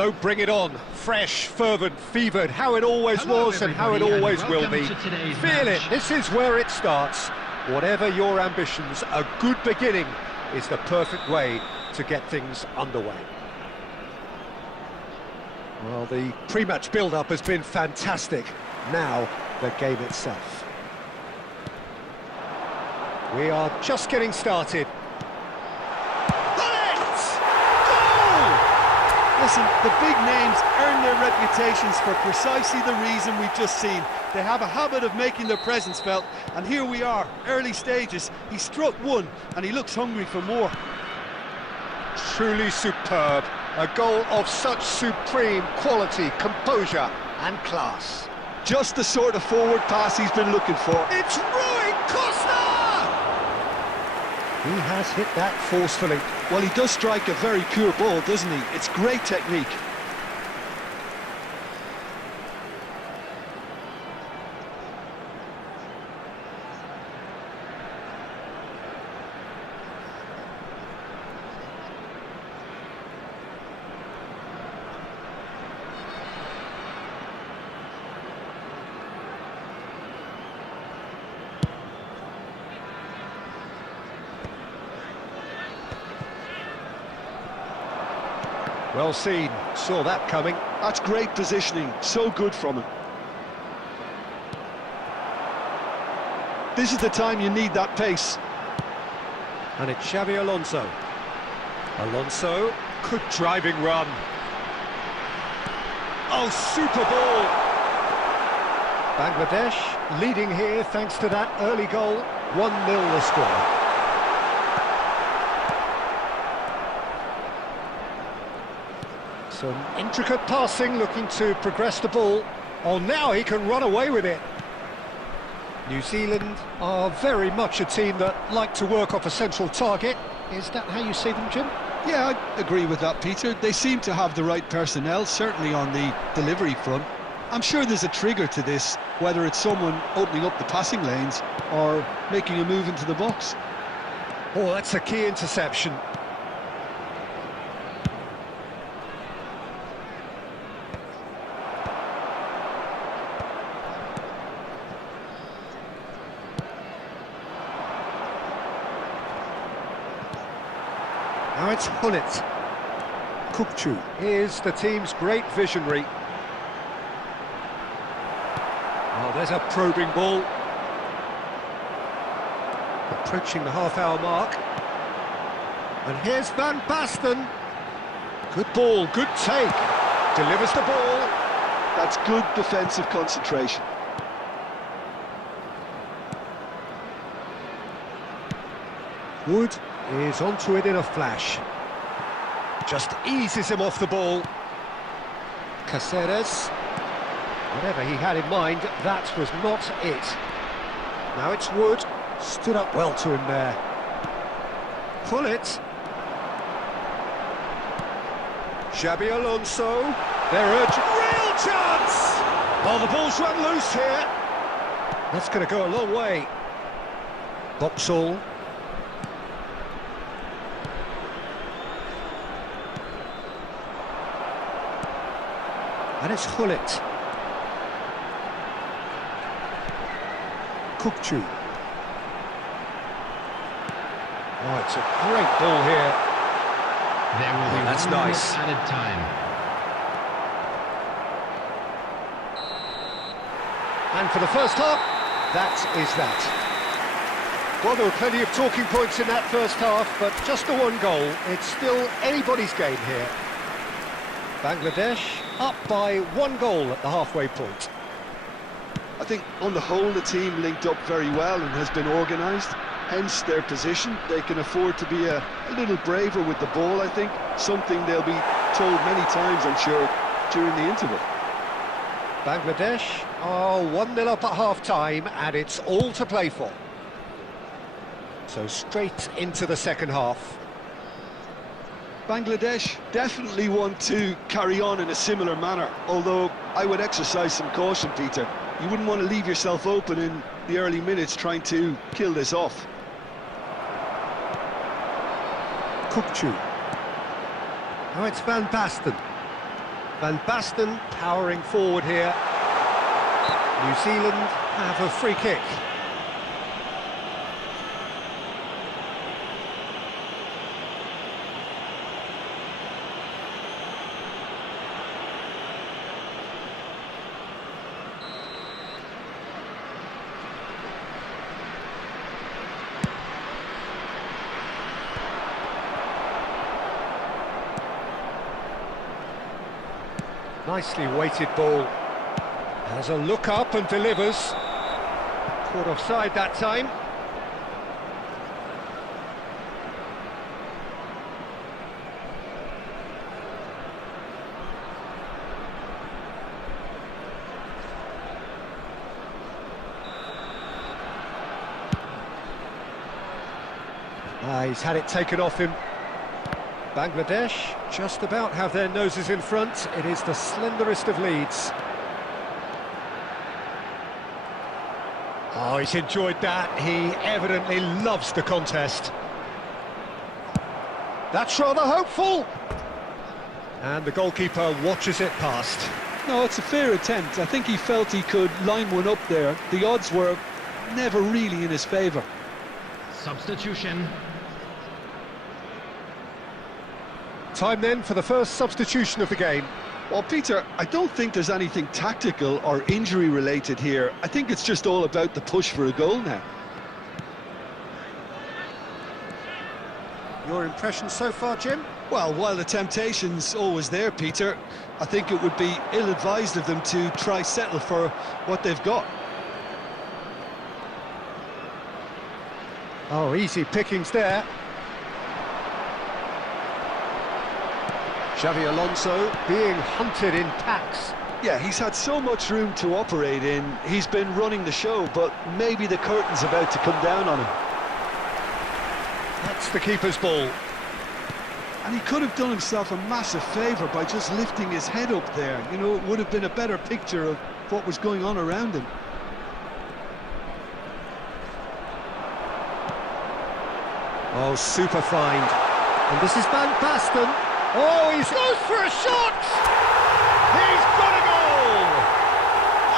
So bring it on, fresh, fervent, fevered, how it always Hello, was and how it everybody, always and will be. welcome to today's Feel it, match. this is where it starts. Whatever your ambitions, a good beginning is the perfect way to get things underway. Well, the pre-match build-up has been fantastic. Now, the game itself. We are just getting started. Listen, the big names earn their reputations for precisely the reason we've just seen. They have a habit of making their presence felt, and here we are, early stages. He struck one, and he looks hungry for more. Truly superb. A goal of such supreme quality, composure and class. Just the sort of forward pass he's been looking for. It's Rui Costa! He has hit that forcefully. Well, he does strike a very pure ball, doesn't he? It's great technique. Well seen, saw that coming. That's great positioning, so good from him. This is the time you need that pace. And it's Xabi Alonso. Alonso, good driving run. Oh, super ball! Bangladesh leading here thanks to that early goal. 1-0 the score. Some intricate passing, looking to progress the ball. Oh, now he can run away with it. New Zealand are very much a team that like to work off a central target. Is that how you see them, Jim? Yeah, I agree with that, Peter. They seem to have the right personnel, certainly on the delivery front. I'm sure there's a trigger to this, whether it's someone opening up the passing lanes or making a move into the box. Oh, that's a key interception. Now it's Hullet. Kukçu is the team's great visionary. Oh, there's a probing ball. Approaching the half-hour mark. And here's Van Basten. Good ball, good take. Delivers the ball. That's good defensive concentration. Wood is onto it in a flash. Just eases him off the ball. Caceres. Whatever he had in mind, that was not it. Now it's Wood. Stood up well to him there. Pull it. Xabi Alonso. They're urgent. Real chance! Oh, the ball's run loose here. That's going to go a long way. Boxall. And it's Hullet. Kukçu. Oh, it's a great ball here. There will be That's one minute nice. added time. And for the first half, that is that. Well, there were plenty of talking points in that first half, but just the one goal. It's still anybody's game here. Bangladesh up by 1 goal at the halfway point. I think on the whole the team linked up very well and has been organised, hence their position. They can afford to be a little braver with the ball, I think, something they'll be told many times, I'm sure, during the interval. Bangladesh are 1-0 up at half-time and it's all to play for. So straight into the second half. Bangladesh definitely want to carry on in a similar manner, although I would exercise some caution, Peter. You wouldn't want to leave yourself open in the early minutes trying to kill this off. Kukçu. Now it's Van Basten. Van Basten powering forward here. New Zealand have a free kick. Nicely weighted ball. Has a look up and delivers. Caught offside that time. He's had it taken off him. Bangladesh just about have their noses in front. It is the slenderest of leads. Oh, he's enjoyed that. He evidently loves the contest. That's rather hopeful. And the goalkeeper watches it past. No, it's a fair attempt. I think he felt he could line one up there. The odds were never really in his favour. Substitution. Time then for the first substitution of the game. Well, Peter, I don't think there's anything tactical or injury related here. I think it's just all about the push for a goal now. Your impression so far, Jim? Well, while the temptation's always there, Peter, I think it would be ill-advised of them to try settle for what they've got. Oh, easy pickings there. Xavi Alonso being hunted in packs. Yeah, he's had so much room to operate in. He's been running the show, but maybe the curtain's about to come down on him. That's the keeper's ball. And he could have done himself a massive favour by just lifting his head up there. You know, it would have been a better picture of what was going on around him. Oh, super find. And this is Van Basten. Oh, he goes for a shot! He's got a goal!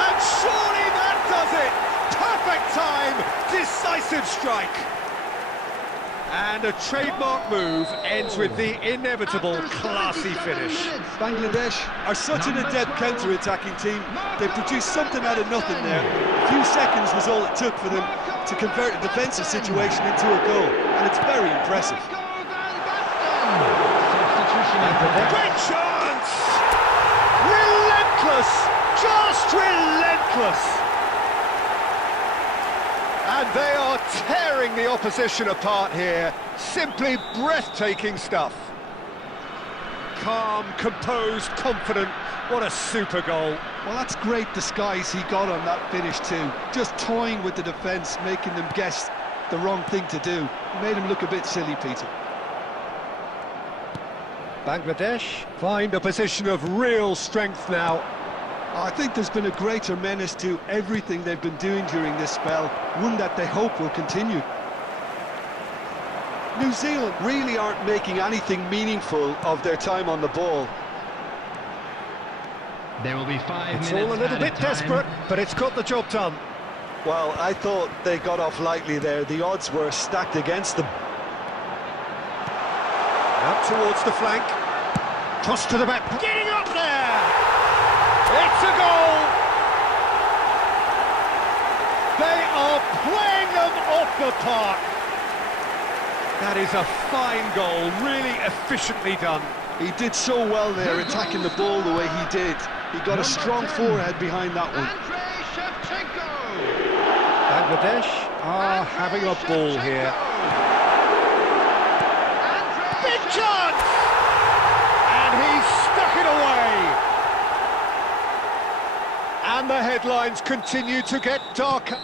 And surely that does it! Perfect time, decisive strike. And a trademark move ends with the inevitable classy finish. Bangladesh are such an adept counter-attacking team. They produced something out of nothing there. A few seconds was all it took for them to convert a defensive situation into a goal, and it's very impressive. Great chance! Relentless! Just relentless! And they are tearing the opposition apart here. Simply breathtaking stuff. Calm, composed, confident. What a super goal. Well, that's great disguise he got on that finish too. Just toying with the defence, making them guess the wrong thing to do. Made him look a bit silly, Peter. Bangladesh find a position of real strength now. I think there's been a greater menace to everything they've been doing during this spell, one that they hope will continue. New Zealand really aren't making anything meaningful of their time on the ball. There will be 5 minutes. It's all a little bit desperate, but it's got the job done. Well, I thought they got off lightly there. The odds were stacked against them. Up towards the flank. Toss to the back. Getting up there! It's a goal! They are playing them off the park. That is a fine goal, really efficiently done. He did so well there, attacking the ball the way he did. He got a strong forehead behind that one. Bangladesh are having a ball here. Big chance! And he's stuck it away. And the headlines continue to get darker.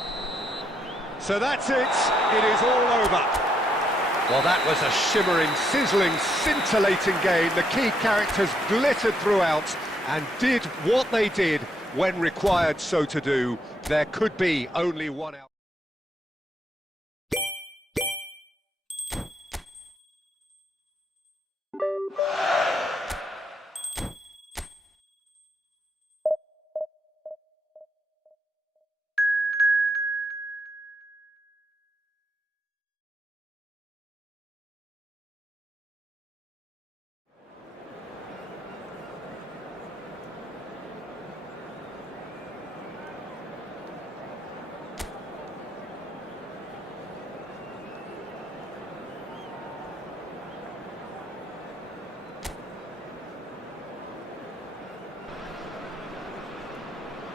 So that's it. It is all over. Well, that was a shimmering, sizzling, scintillating game. The key characters glittered throughout and did what they did when required so to do. There could be only one out.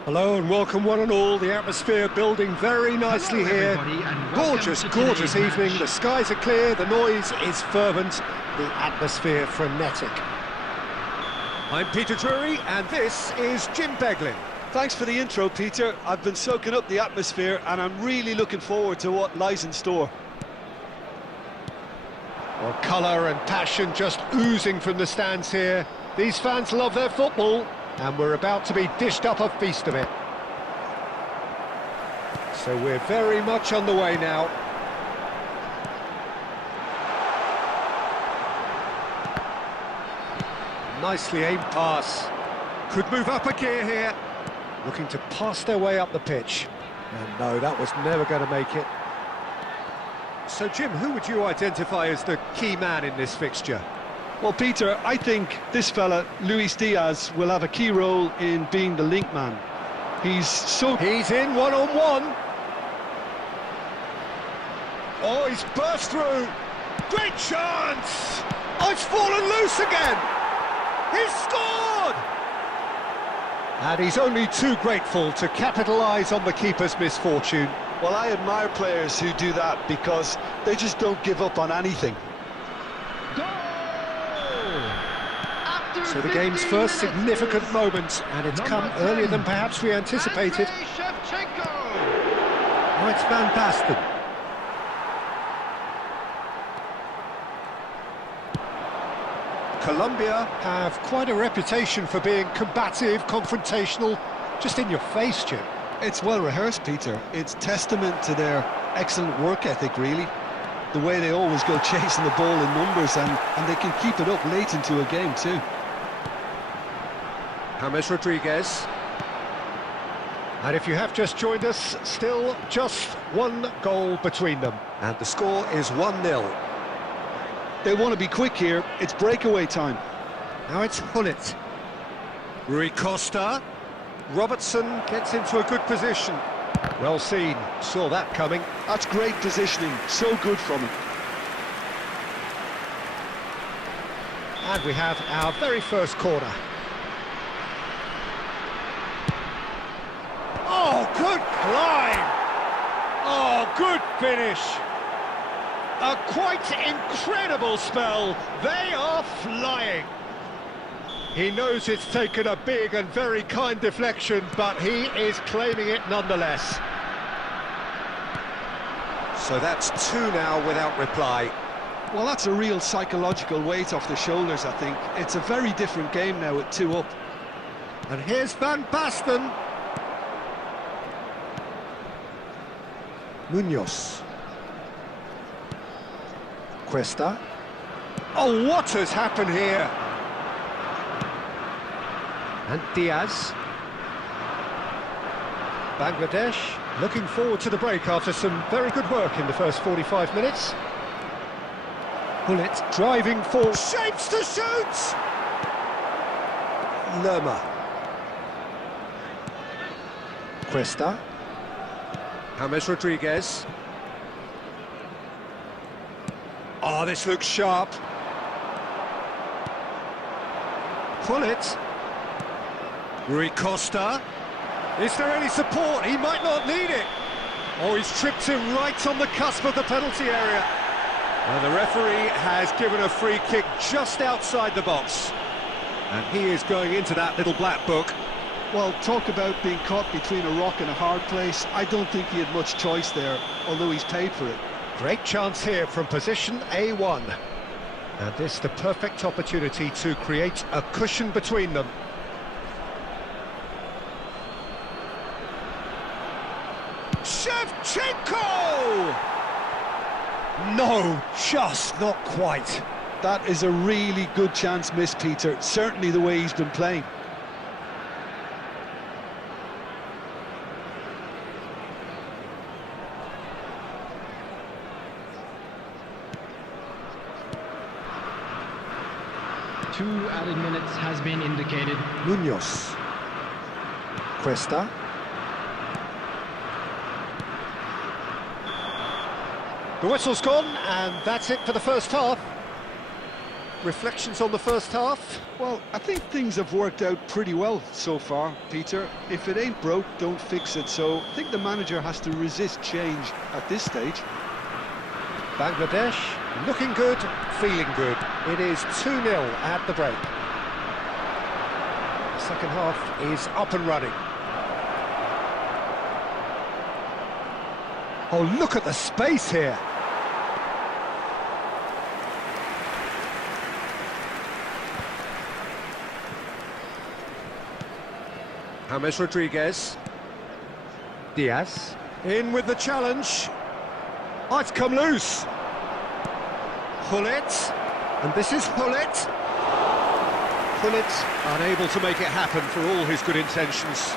Hello and welcome one and all. The atmosphere building very nicely Hello, here. everybody, and welcome Gorgeous, to gorgeous today's evening. match. The skies are clear, the noise is fervent, the atmosphere frenetic. I'm Peter Drury and this is Jim Beglin. Thanks for the intro, Peter. I've been soaking up the atmosphere and I'm really looking forward to what lies in store. Well, colour and passion just oozing from the stands here. These fans love their football and we're about to be dished up a feast of it. So we're very much on the way now. Nicely aimed pass. Could move up a gear here. Looking to pass their way up the pitch. And no, that was never going to make it. So Jim, who would you identify as the key man in this fixture? Well, Peter, I think this fella, Luis Diaz, will have a key role in being the link man. He's in one-on-one. Oh, he's burst through. Great chance! Oh, it's fallen loose again! He's scored! And he's only too grateful to capitalise on the keeper's misfortune. Well, I admire players who do that because they just don't give up on anything. So the game's first significant moment, and it's come earlier than perhaps we anticipated. Oh, it's Van Basten. Colombia have quite a reputation for being combative, confrontational, just in your face, Jim. It's well rehearsed, Peter. It's testament to their excellent work ethic, really. The way they always go chasing the ball in numbers, and they can keep it up late into a game too. James Rodriguez. And if you have just joined us, still just one goal between them. And the score is 1-0. They want to be quick here. It's breakaway time. Now it's Hullet. Rui Costa. Robertson gets into a good position. Well seen, saw that coming. That's great positioning, so good from him. And we have our very first corner. Oh, good climb! Oh, good finish! A quite incredible spell. They are flying. He knows it's taken a big and very kind deflection, but he is claiming it nonetheless. So that's two now without reply. Well, that's a real psychological weight off the shoulders, I think. It's a very different game now with 2 up. And here's Van Basten. Munoz. Cuesta. Oh, what has happened here? And Diaz. Bangladesh looking forward to the break after some very good work in the first 45 minutes. Hullet driving forward. Shapes to shoot! Lerma. Cuesta. James Rodriguez. Oh, this looks sharp. Hullet. Rui Costa. Is there any support? He might not need it. Oh, he's tripped him right on the cusp of the penalty area. Well, the referee has given a free kick just outside the box. And he is going into that little black book. Well, talk about being caught between a rock and a hard place. I don't think he had much choice there, although he's paid for it. Great chance here from position A1. And this the perfect opportunity to create a cushion between them. Shevchenko! No, just not quite. That is a really good chance missed, Peter. Certainly the way he's been playing. Two added minutes has been indicated. Munoz. Cuesta. The whistle's gone, and that's it for the first half. reflections on the first half? Well, I think things have worked out pretty well so far, Peter. If it ain't broke, don't fix it. So I think the manager has to resist change at this stage. Bangladesh looking good, feeling good. It is 2-0 at the break. The second half is up and running. Oh, look at the space here. James Rodriguez. Diaz. In with the challenge. Oh, it's come loose. Gullit. And this is Gullit. Gullit unable to make it happen for all his good intentions.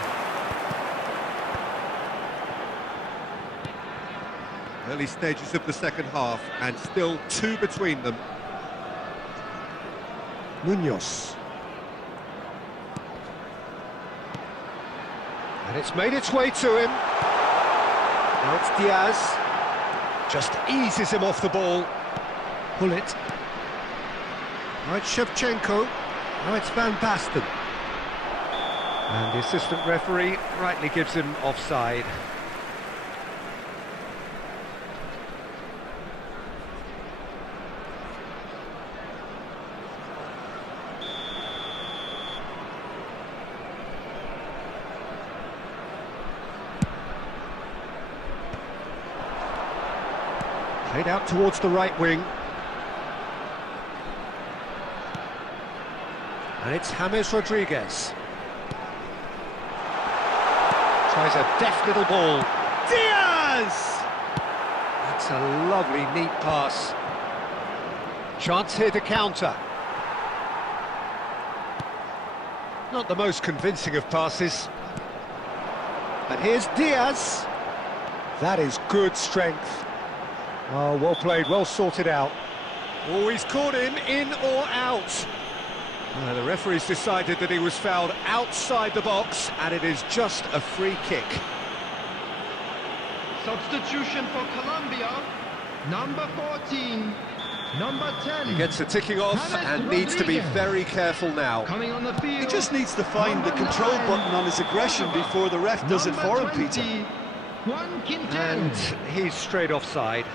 Early stages of the second half, and still 2 between them. Munoz. And it's made its way to him. Now it's Diaz. Just eases him off the ball. Gullit. Now it's Shevchenko. Now it's Van Basten. And the assistant referee rightly gives him offside. Played out towards the right wing. And it's James Rodriguez. Tries a deft little ball. Diaz! That's a lovely, neat pass. Chance here to counter. Not the most convincing of passes. And here's Diaz. That is good strength. Oh, well played, well sorted out. Oh, he's caught him in or out. The referee's decided that he was fouled outside the box, and it is just a free kick. Substitution for Colombia, number 14, number 10. He gets the ticking off James and needs to be Rodriguez. very careful now. Coming on the field. He just needs to find the control button on his aggression before the ref does it for him, Peter. Juan Quintero. And he's straight offside.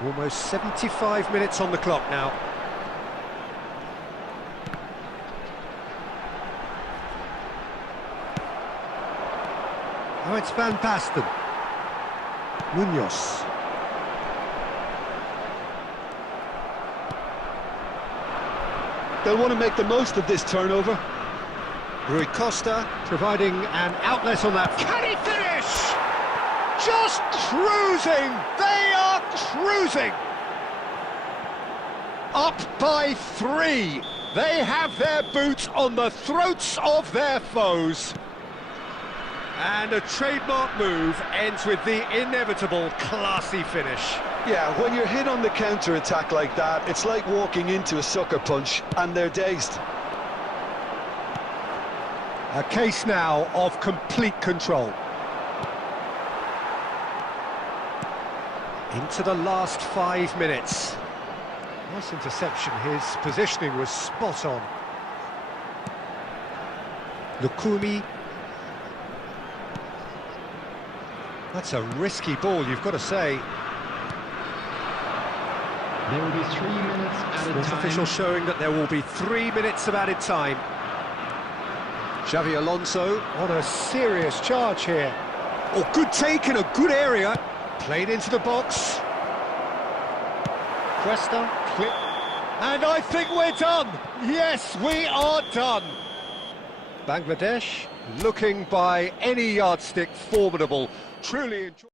Almost 75 minutes on the clock now. Now it's Van Basten. Munoz. They'll want to make the most of this turnover. Rui Costa providing an outlet on that. Can he finish? Just cruising! They are cruising! Up by 3. They have their boots on the throats of their foes. And a trademark move ends with the inevitable classy finish. Yeah, when you're hit on the counter-attack like that, it's like walking into a sucker punch, and they're dazed. A case now of complete control. Into the last 5 minutes. Nice interception, his positioning was spot on. Lukumi. That's a risky ball, you've got to say. There will be 3 minutes added Fourth time. official showing that there will be 3 minutes of added time. Xavi Alonso on a serious charge here. Oh, good take in a good area. Played into the box. Cuesta, clip. And I think we're done. Yes, we are done. Bangladesh, looking by any yardstick formidable. Truly enjoy.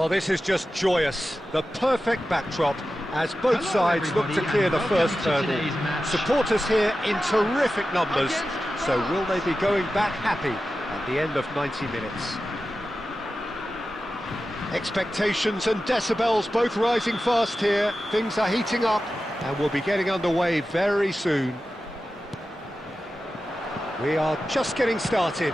Well, this is just joyous. The perfect backdrop as both Hello, sides look to everybody, clear and the first welcome to hurdle. today's match. Supporters here in terrific numbers, so will they be going back happy at the end of 90 minutes? Expectations and decibels both rising fast here. Things are heating up and we'll be getting underway very soon. We are just getting started.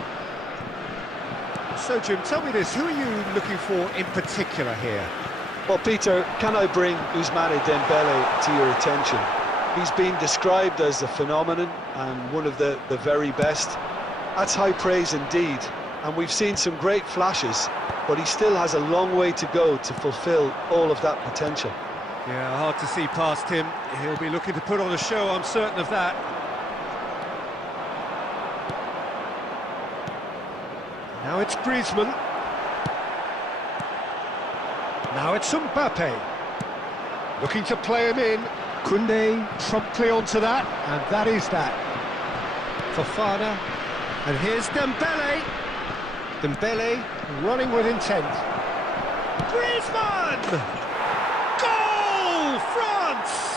So Jim, tell me this, who are you looking for in particular here? Well, Peter, can I bring Ousmane Dembele to your attention? He's been described as a phenomenon and one of the very best. That's high praise indeed, and we've seen some great flashes, but he still has a long way to go to fulfill all of that potential. Yeah, hard to see past him. He'll be looking to put on a show, I'm certain of that. Now it's Griezmann. Now it's Mbappe. Looking to play him in. Koundé promptly onto that, and that is that. Fofana. And here's Dembele. Dembele running with intent. Griezmann! Goal! France!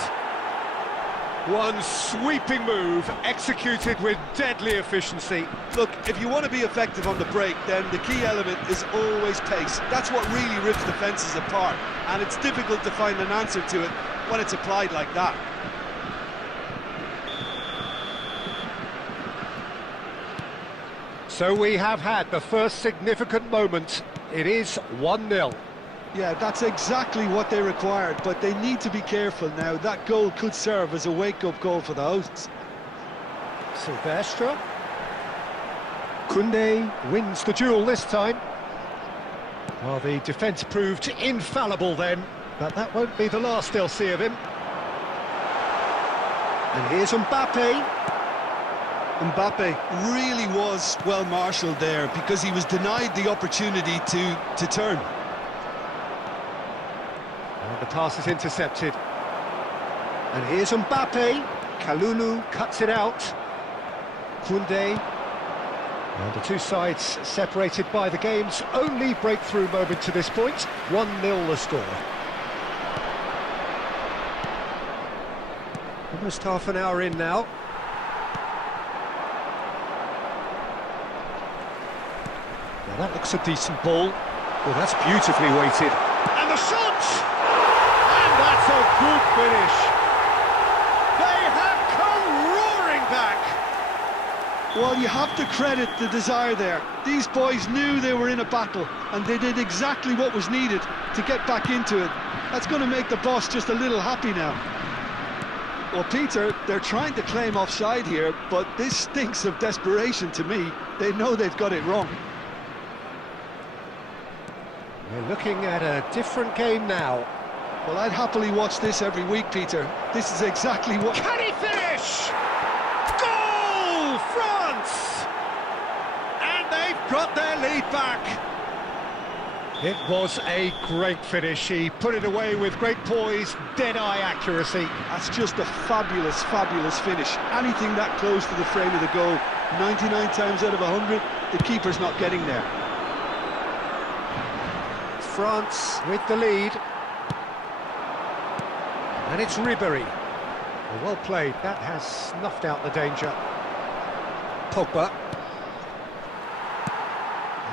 One sweeping move, executed with deadly efficiency. Look, if you want to be effective on the break, then the key element is always pace. That's what really rips defences apart, and it's difficult to find an answer to it when it's applied like that. So we have had the first significant moment. It is 1-0. Yeah, that's exactly what they required, but they need to be careful now. That goal could serve as a wake-up call for the hosts. Silvestre. Koundé wins the duel this time. Well, the defence proved infallible then, but that won't be the last they'll see of him. And here's Mbappe. Mbappe really was well marshalled there because he was denied the opportunity to turn. And the pass is intercepted. And here's Mbappe. Kalulu cuts it out. Koundé. And the two sides separated by the game's only breakthrough moment to this point. 1-0 the score. Almost half an hour in now. Now that looks a decent ball. Well, that's beautifully weighted. And the shot! And that's a good finish. They have come roaring back. Well, you have to credit the desire there. These boys knew they were in a battle, and they did exactly what was needed to get back into it. That's going to make the boss just a little happy now. Well, Peter, they're trying to claim offside here, but this stinks of desperation to me. They know they've got it wrong. We're looking at a different game now. Well, I'd happily watch this every week, Peter. This is exactly what... Can he finish? Goal, France! And they've got their lead back. It was a great finish. He put it away with great poise, dead-eye accuracy. That's just a fabulous, fabulous finish. Anything that close to the frame of the goal, 99 times out of 100, the keeper's not getting there. France with the lead. And it's Ribéry. Well played, that has snuffed out the danger. Pogba.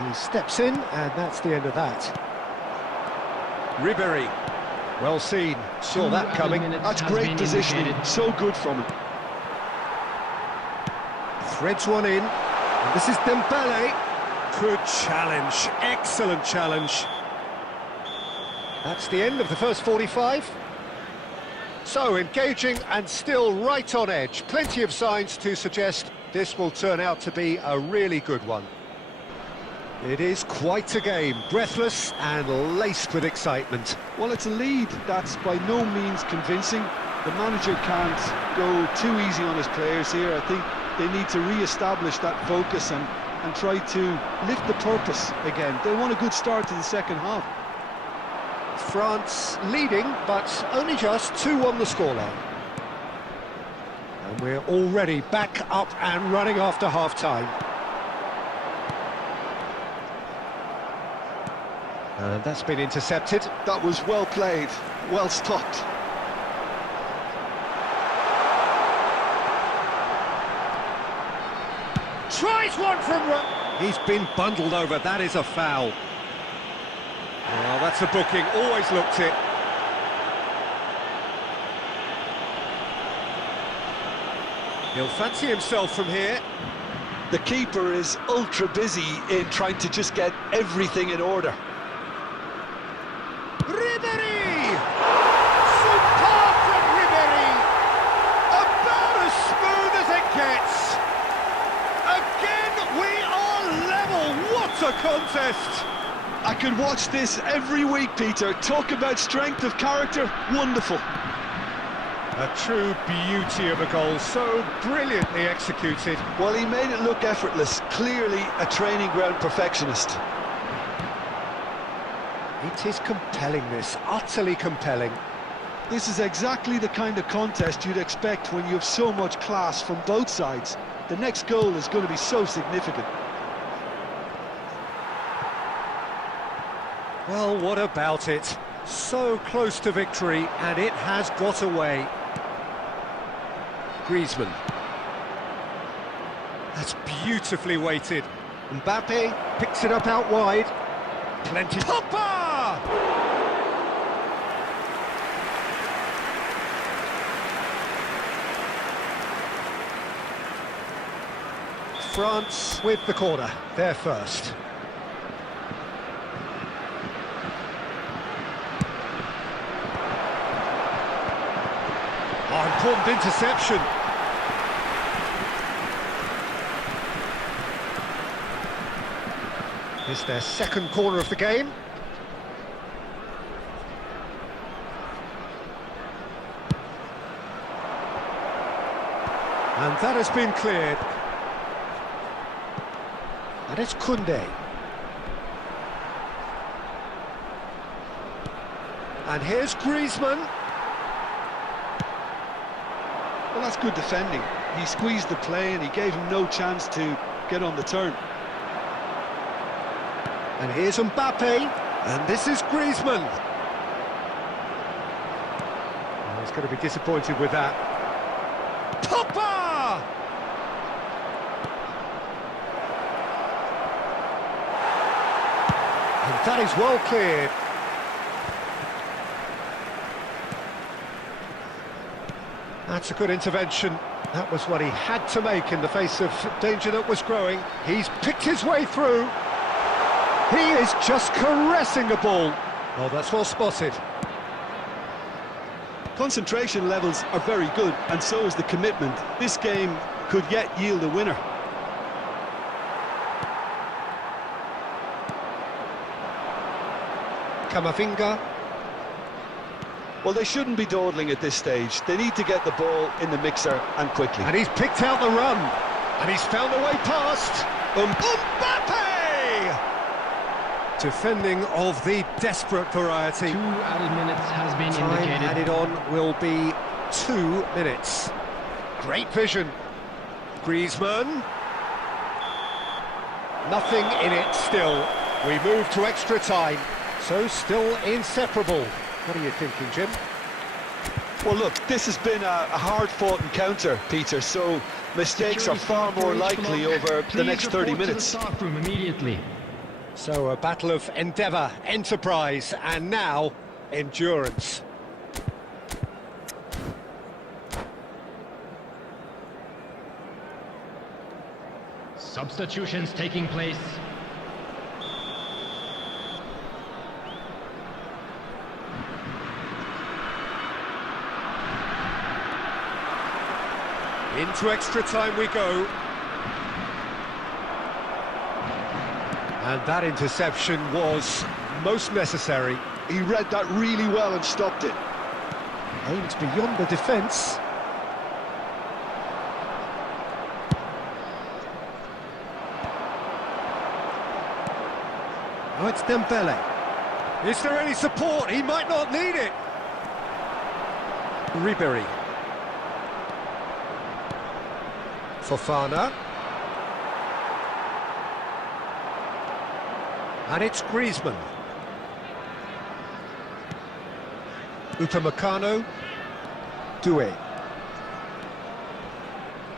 He steps in, and that's the end of that. Ribéry. Well seen, saw that coming. That's great positioning, so good from him. Threads one in, and this is Dembele. Good challenge, excellent challenge. That's the end of the first 45. So, engaging and still right on edge. Plenty of signs to suggest this will turn out to be a really good one. It is quite a game, breathless and laced with excitement. Well, it's a lead that's by no means convincing. The manager can't go too easy on his players here. I think they need to re-establish that focus and try to lift the purpose again. They want a good start to the second half. France leading, but only just 2 on the scoreline. And we're already back up and running after half-time. And that's been intercepted. That was well played, well stopped. tries one from... He's been bundled over, that is a foul. Well, that's a booking, always looked it. He'll fancy himself from here. The keeper is ultra busy in trying to just get everything in order. Ribéry! Superb from Ribéry! About as smooth as it gets! Again, we are level! What a contest! I could watch this every week, Peter. Talk about strength of character, wonderful. A true beauty of a goal, so brilliantly executed. Well, he made it look effortless, clearly a training ground perfectionist. It is compelling, this, utterly compelling. This is exactly the kind of contest you'd expect when you have so much class from both sides. The next goal is going to be so significant. Well, what about it? So close to victory, and it has got away. Griezmann. That's beautifully weighted. Mbappe picks it up out wide. Plenty. Pogba! France with the corner. They're first. Oh, important interception. It's their second corner of the game. And that has been cleared. And it's Koundé. And here's Griezmann. Well, that's good defending. He squeezed the play and he gave him no chance to get on the turn. And here's Mbappe. And this is Griezmann. Oh, he's going to be disappointed with that. Pogba! And that is well cleared. That's a good intervention. That was what he had to make in the face of danger that was growing. He's picked his way through. He is just caressing a ball. Oh, that's well spotted. Concentration levels are very good, and so is the commitment. This game could yet yield a winner. Camavinga. Well, they shouldn't be dawdling at this stage. They need to get the ball in the mixer and quickly. And he's picked out the run. And he's found a way past. Mbappe! Defending of the desperate variety. 2 added minutes has been Time indicated. added on will be 2 minutes. Great vision. Griezmann. Nothing in it still. We move to extra time. So still inseparable. What are you thinking, Jim? Well, look, this has been a hard-fought encounter, Peter, so mistakes are far more likely over the next 30 minutes. To the staff room immediately. So a battle of endeavour, enterprise, and now endurance. Substitutions taking place. Into extra time we go. And that interception was most necessary. He read that really well and stopped it. Aims beyond the defence. Oh, it's Dembele. Is there any support? He might not need it. Ribéry. Fofana. And it's Griezmann. Upamecano. Doué.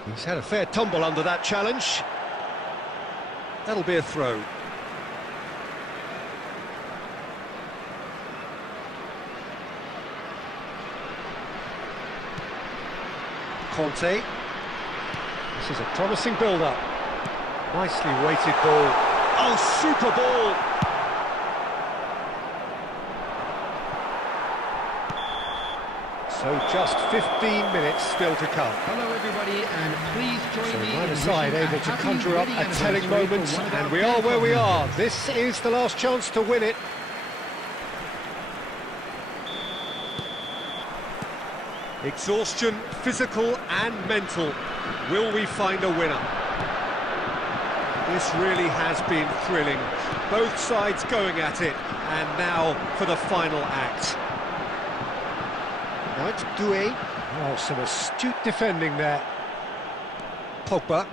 He's had a fair tumble under that challenge. That'll be a throw. Conte. This is a promising build-up. Nicely weighted ball. Oh, super ball! So just 15 minutes still to come. Hello everybody, and please join So me in neither wishing side a able to happy conjure up wedding a telling anniversary for moment, one of and our we are where we club are. members. This is the last chance to win it. Exhaustion, physical and mental. Will we find a winner? This really has been thrilling. Both sides going at it, and now for the final act. Now it's Doué. Oh, some astute defending there. Pogba.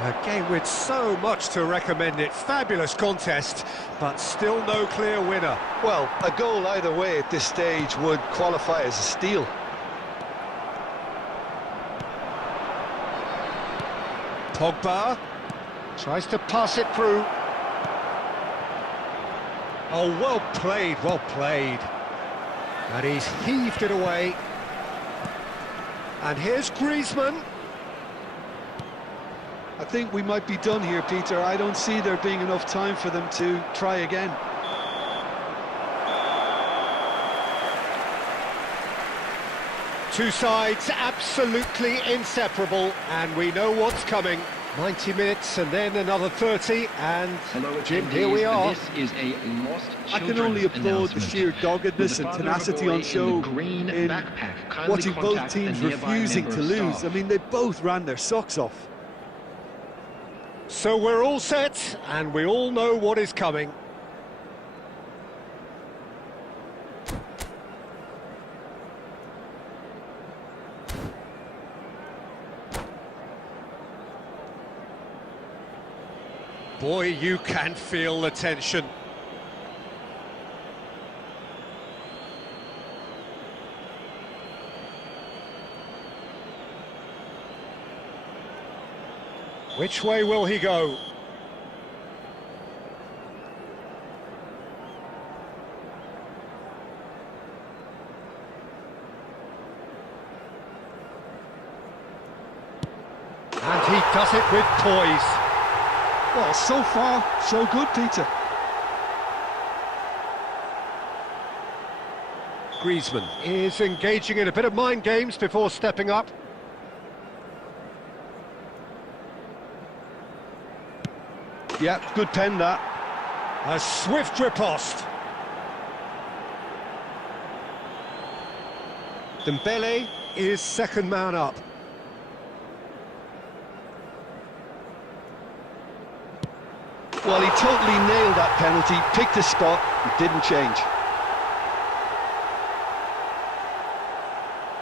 A game with so much to recommend it. Fabulous contest, but still no clear winner. Well, a goal either way at this stage would qualify as a steal. Pogba tries to pass it through. Oh, well played, well played. And he's heaved it away. And here's Griezmann. I think we might be done here, Peter. I don't see there being enough time for them to try again. Two sides absolutely inseparable, and we know what's coming. 90 minutes and then another 30, and Hello, Jim, here we are. This is a lost I can only applaud the sheer doggedness and tenacity on show in watching both teams refusing to lose. I mean, they both ran their socks off. So we're all set, and we all know what is coming. Boy, you can feel the tension. Which way will he go? And he does it with poise. Well, so far, so good, Peter. Griezmann is engaging in a bit of mind games before stepping up. Yeah, good pen, that. A swift riposte. Dembele is second man up. Well, he totally nailed that penalty, picked a spot, and didn't change.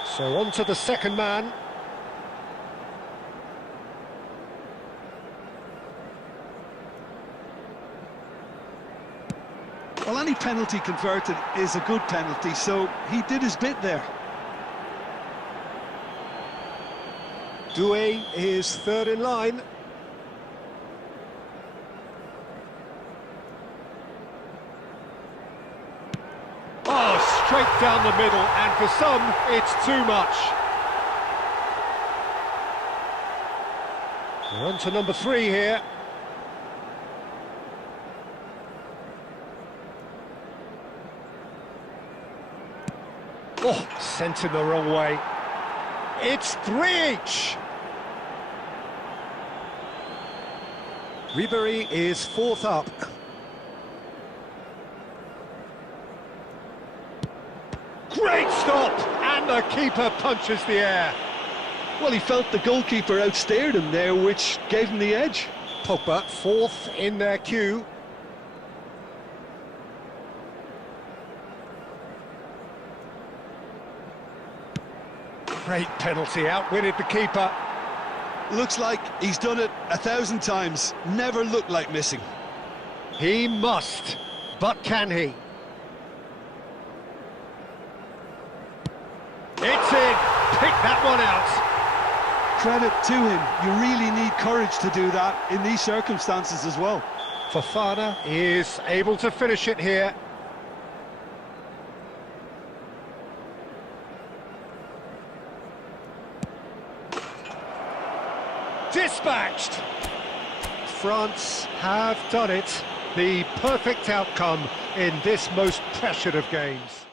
So on to the second man. Well, any penalty converted is a good penalty, so he did his bit there. Doué is third in line. Oh, straight down the middle, and for some, it's too much. We're on to number 3 here. Oh, sent in the wrong way. It's 3 each. Ribery is fourth up. Great stop! And the keeper punches the air. Well, he felt the goalkeeper outstared him there, which gave him the edge. Pogba, fourth in their queue. Great penalty, outwitted the keeper. Looks like he's done it 1,000 times. Never looked like missing. He must, but can he? It's in. Pick that one out. credit to him. You really need courage to do that in these circumstances as well. Fofana is able to finish it here. Dispatched! France have done it. The perfect outcome in this most pressured of games.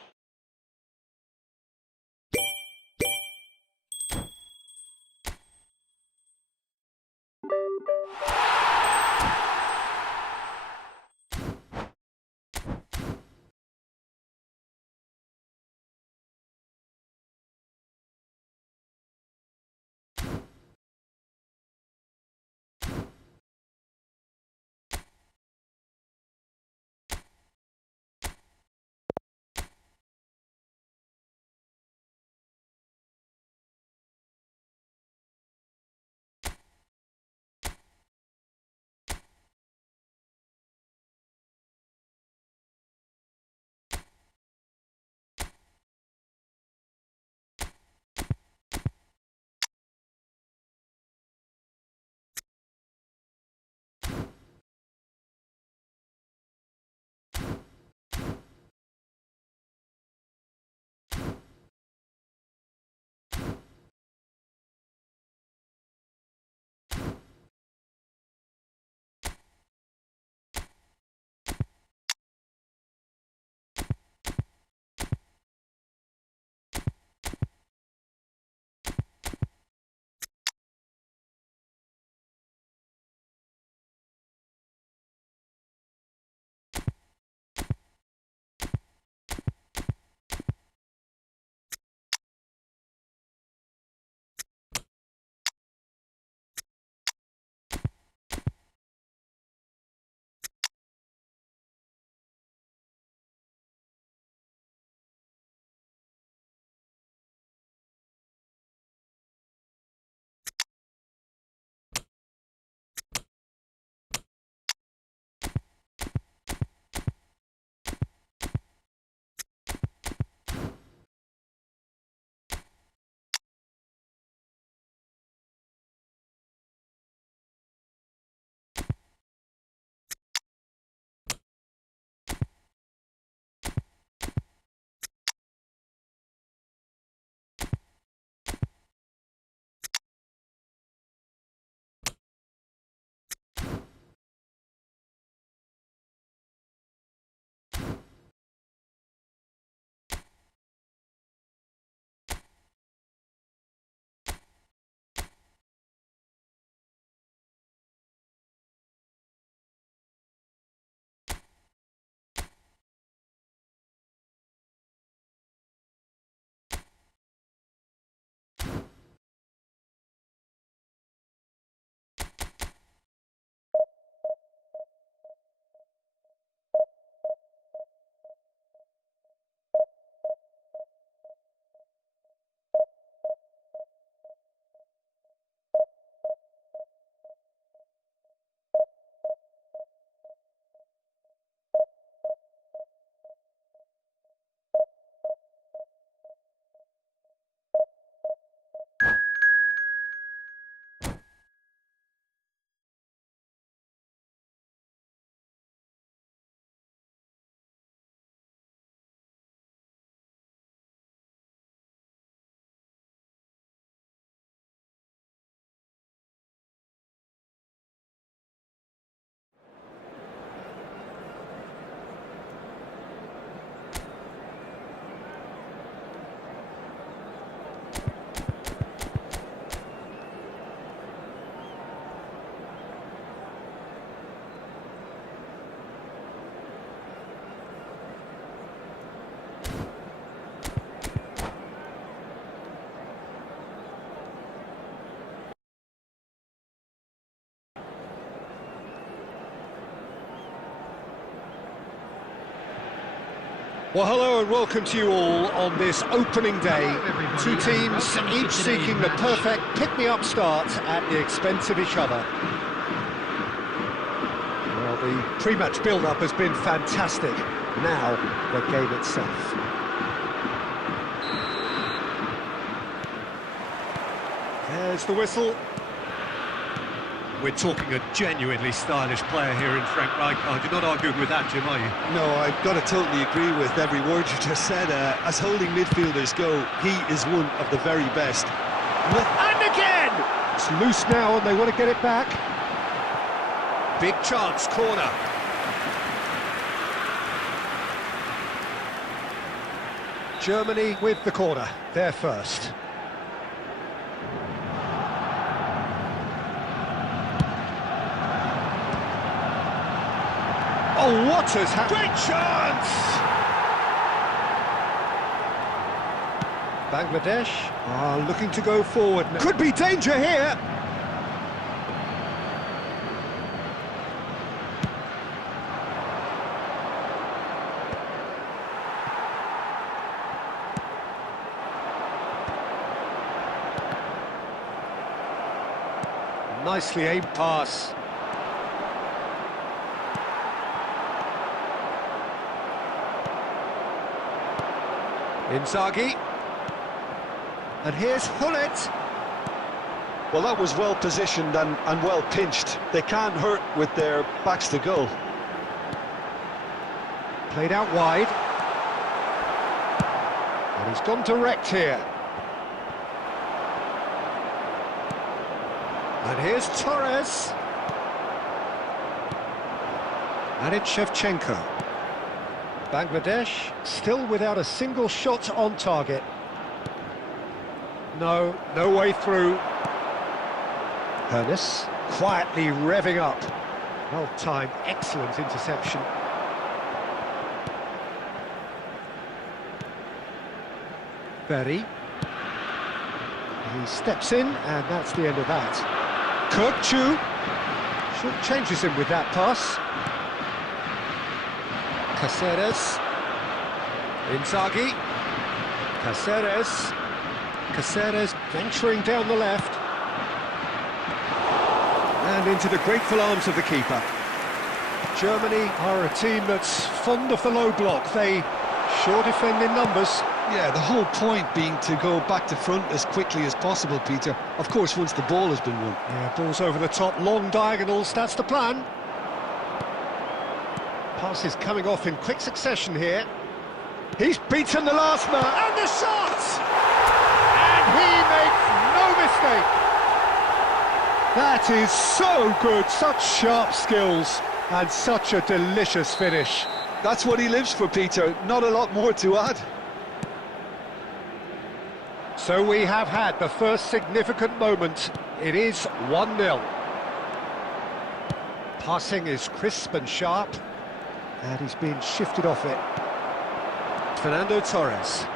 Well, hello and welcome to you all on this opening day. Two teams, each seeking the perfect pick-me-up start at the expense of each other. Well, the pre-match build-up has been fantastic. Now, the game itself. There's the whistle. We're talking a genuinely stylish player here in Frank Rijkaard. You're not arguing with that, Jim, are you? No, I've got to totally agree with every word you just said. As holding midfielders go, he is one of the very best. And again! It's loose now and they want to get it back. Big chance, corner. Germany with the corner, they're first. Oh, what has happened? Great chance! Bangladesh are looking to go forward now. Could be danger here! Nicely aimed pass. Inzaghi. And here's Hullet. Well, that was well positioned and well pinched. They can't hurt with their backs to goal. Played out wide. And he's gone direct here. And here's Torres. And it's Shevchenko. Bangladesh still without a single shot on target. No way through. Hernes quietly revving up. Well timed, excellent interception. Berry. He steps in, and that's the end of that. Kökçü short changes him with that pass. Caceres. Inzaghi. Caceres venturing down the left. And into the grateful arms of the keeper. Germany are a team that's fond of the low block. They sure defend in numbers. Yeah, the whole point being to go back to front as quickly as possible, Peter. Of course, once the ball has been won. Yeah, balls over the top, long diagonals, that's the plan. Passes coming off in quick succession here. He's beaten the last man, and the shot! And he makes no mistake. That is so good, such sharp skills, and such a delicious finish. That's what he lives for, Peter. Not a lot more to add. So we have had the first significant moment. It is 1-0. Passing is crisp and sharp, and he's been shifted off it. Fernando Torres.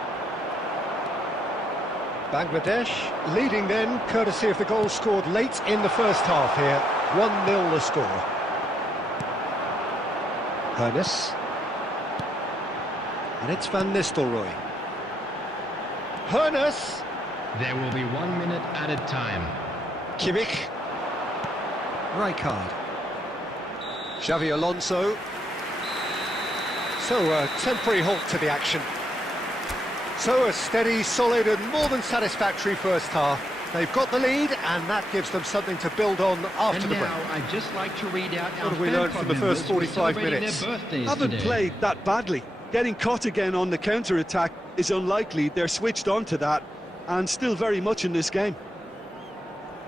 Bangladesh leading then, courtesy of the goal scored late in the first half here. 1-0 the score. Hernes. And it's Van Nistelrooy. Hernes. There will be 1 minute added time. Kimmich. Rijkaard. Xavi Alonso. So a temporary halt to the action. So a steady, solid and more than satisfactory first half. They've got the lead and that gives them something to build on after And the break. now I'd just like to read out What have we learned from the first 45 minutes? Haven't played that badly. Getting caught again on the counter-attack is unlikely. They're switched on to that and still very much in this game.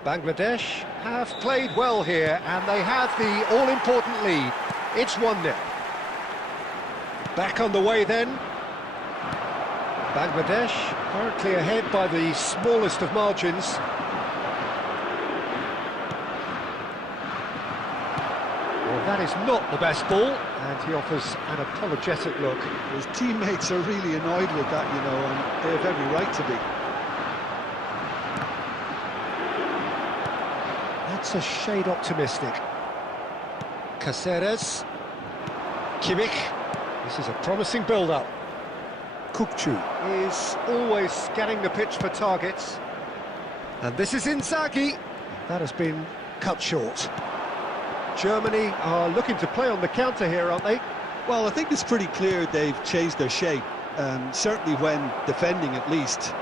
Bangladesh have played well here and they have the all-important lead. It's 1-0. Back on the way then. Bangladesh currently ahead by the smallest of margins. Well, that is not the best ball, and he offers an apologetic look. His teammates are really annoyed with that, you know, and they have every right to be. That's a shade optimistic. Caceres. Kimmich. This is a promising build-up. Kökçü is always scanning the pitch for targets. And this is Inzaghi. That has been cut short. Germany are looking to play on the counter here, aren't they? Well, I think it's pretty clear they've changed their shape, certainly when defending at least,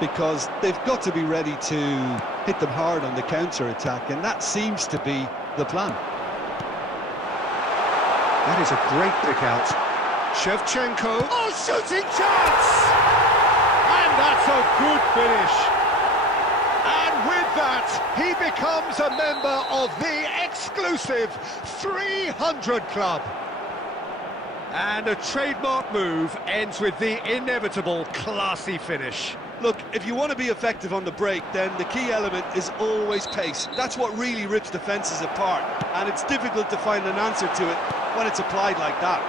because they've got to be ready to hit them hard on the counter-attack, and that seems to be the plan. That is a great pick out. Shevchenko. Oh, shooting chance! And that's a good finish. And with that, he becomes a member of the exclusive 300 Club. And a trademark move ends with the inevitable classy finish. Look, if you want to be effective on the break, then the key element is always pace. That's what really rips defences apart, and it's difficult to find an answer to it when it's applied like that.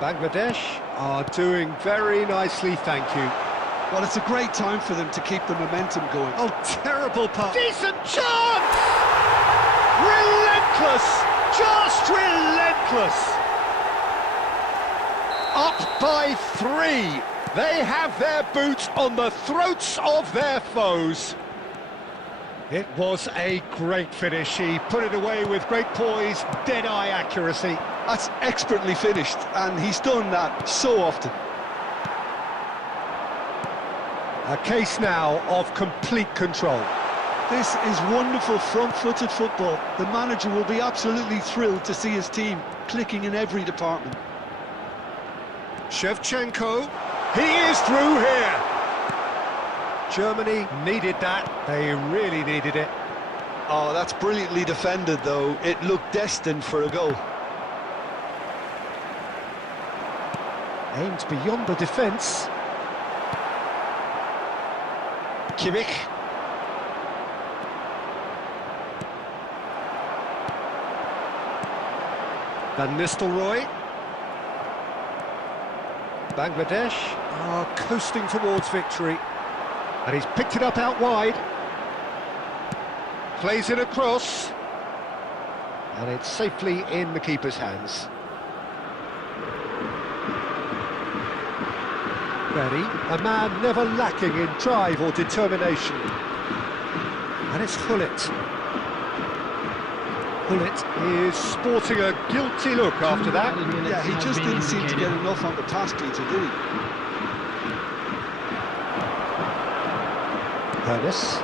Bangladesh are doing very nicely, thank you. Well, it's a great time for them to keep the momentum going. Oh, terrible pass. Decent chance! Relentless! Just relentless! Up by 3. They have their boots on the throats of their foes. It was a great finish. He put it away with great poise, dead-eye accuracy. That's expertly finished, and he's done that so often. A case now of complete control. This is wonderful front-footed football. The manager will be absolutely thrilled to see his team clicking in every department. Shevchenko, he is through here. Germany needed that, they really needed it. Oh, that's brilliantly defended, though. It looked destined for a goal. Aimed beyond the defence. Kimmich. Van Nistelrooy. Bangladesh are coasting towards victory. And he's picked it up out wide. Plays it across. And it's safely in the keeper's hands. Berry, a man never lacking in drive or determination. And it's Hullet. Hullet is sporting a guilty look after that. Yeah, he just didn't seem to get enough on the pass, Peter, did he? Ernest.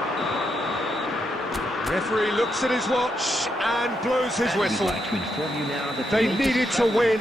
Referee looks at his watch and blows his whistle. They needed to win.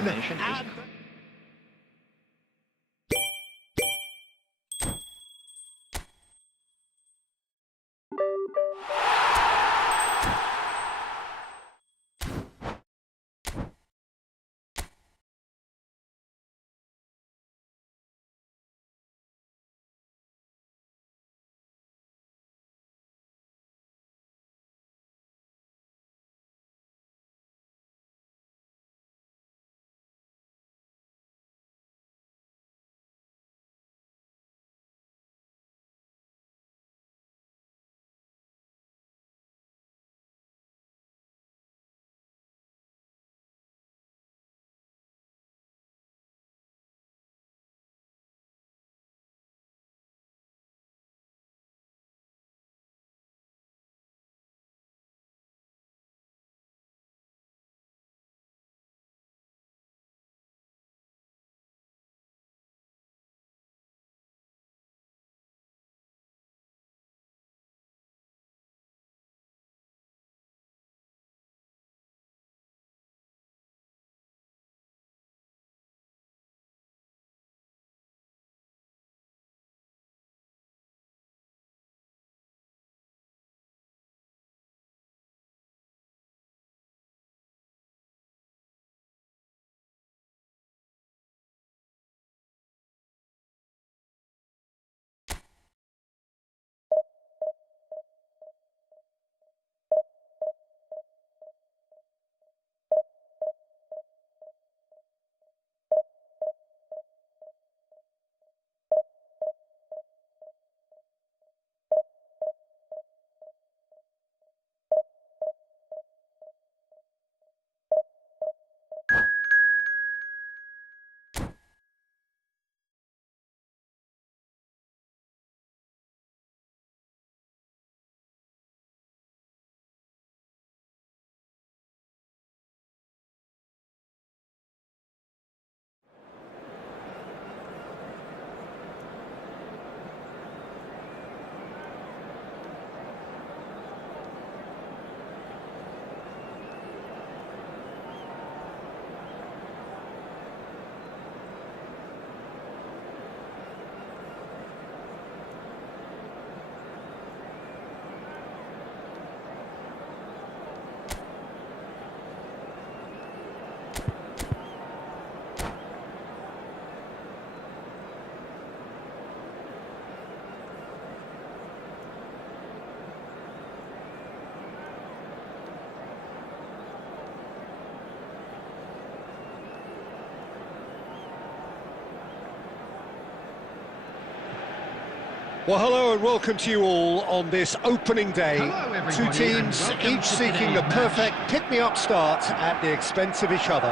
Well, hello and welcome to you all on this opening day. Hello, everybody, Two teams, and welcome each to seeking the today's perfect pick-me-up start at the expense of each other.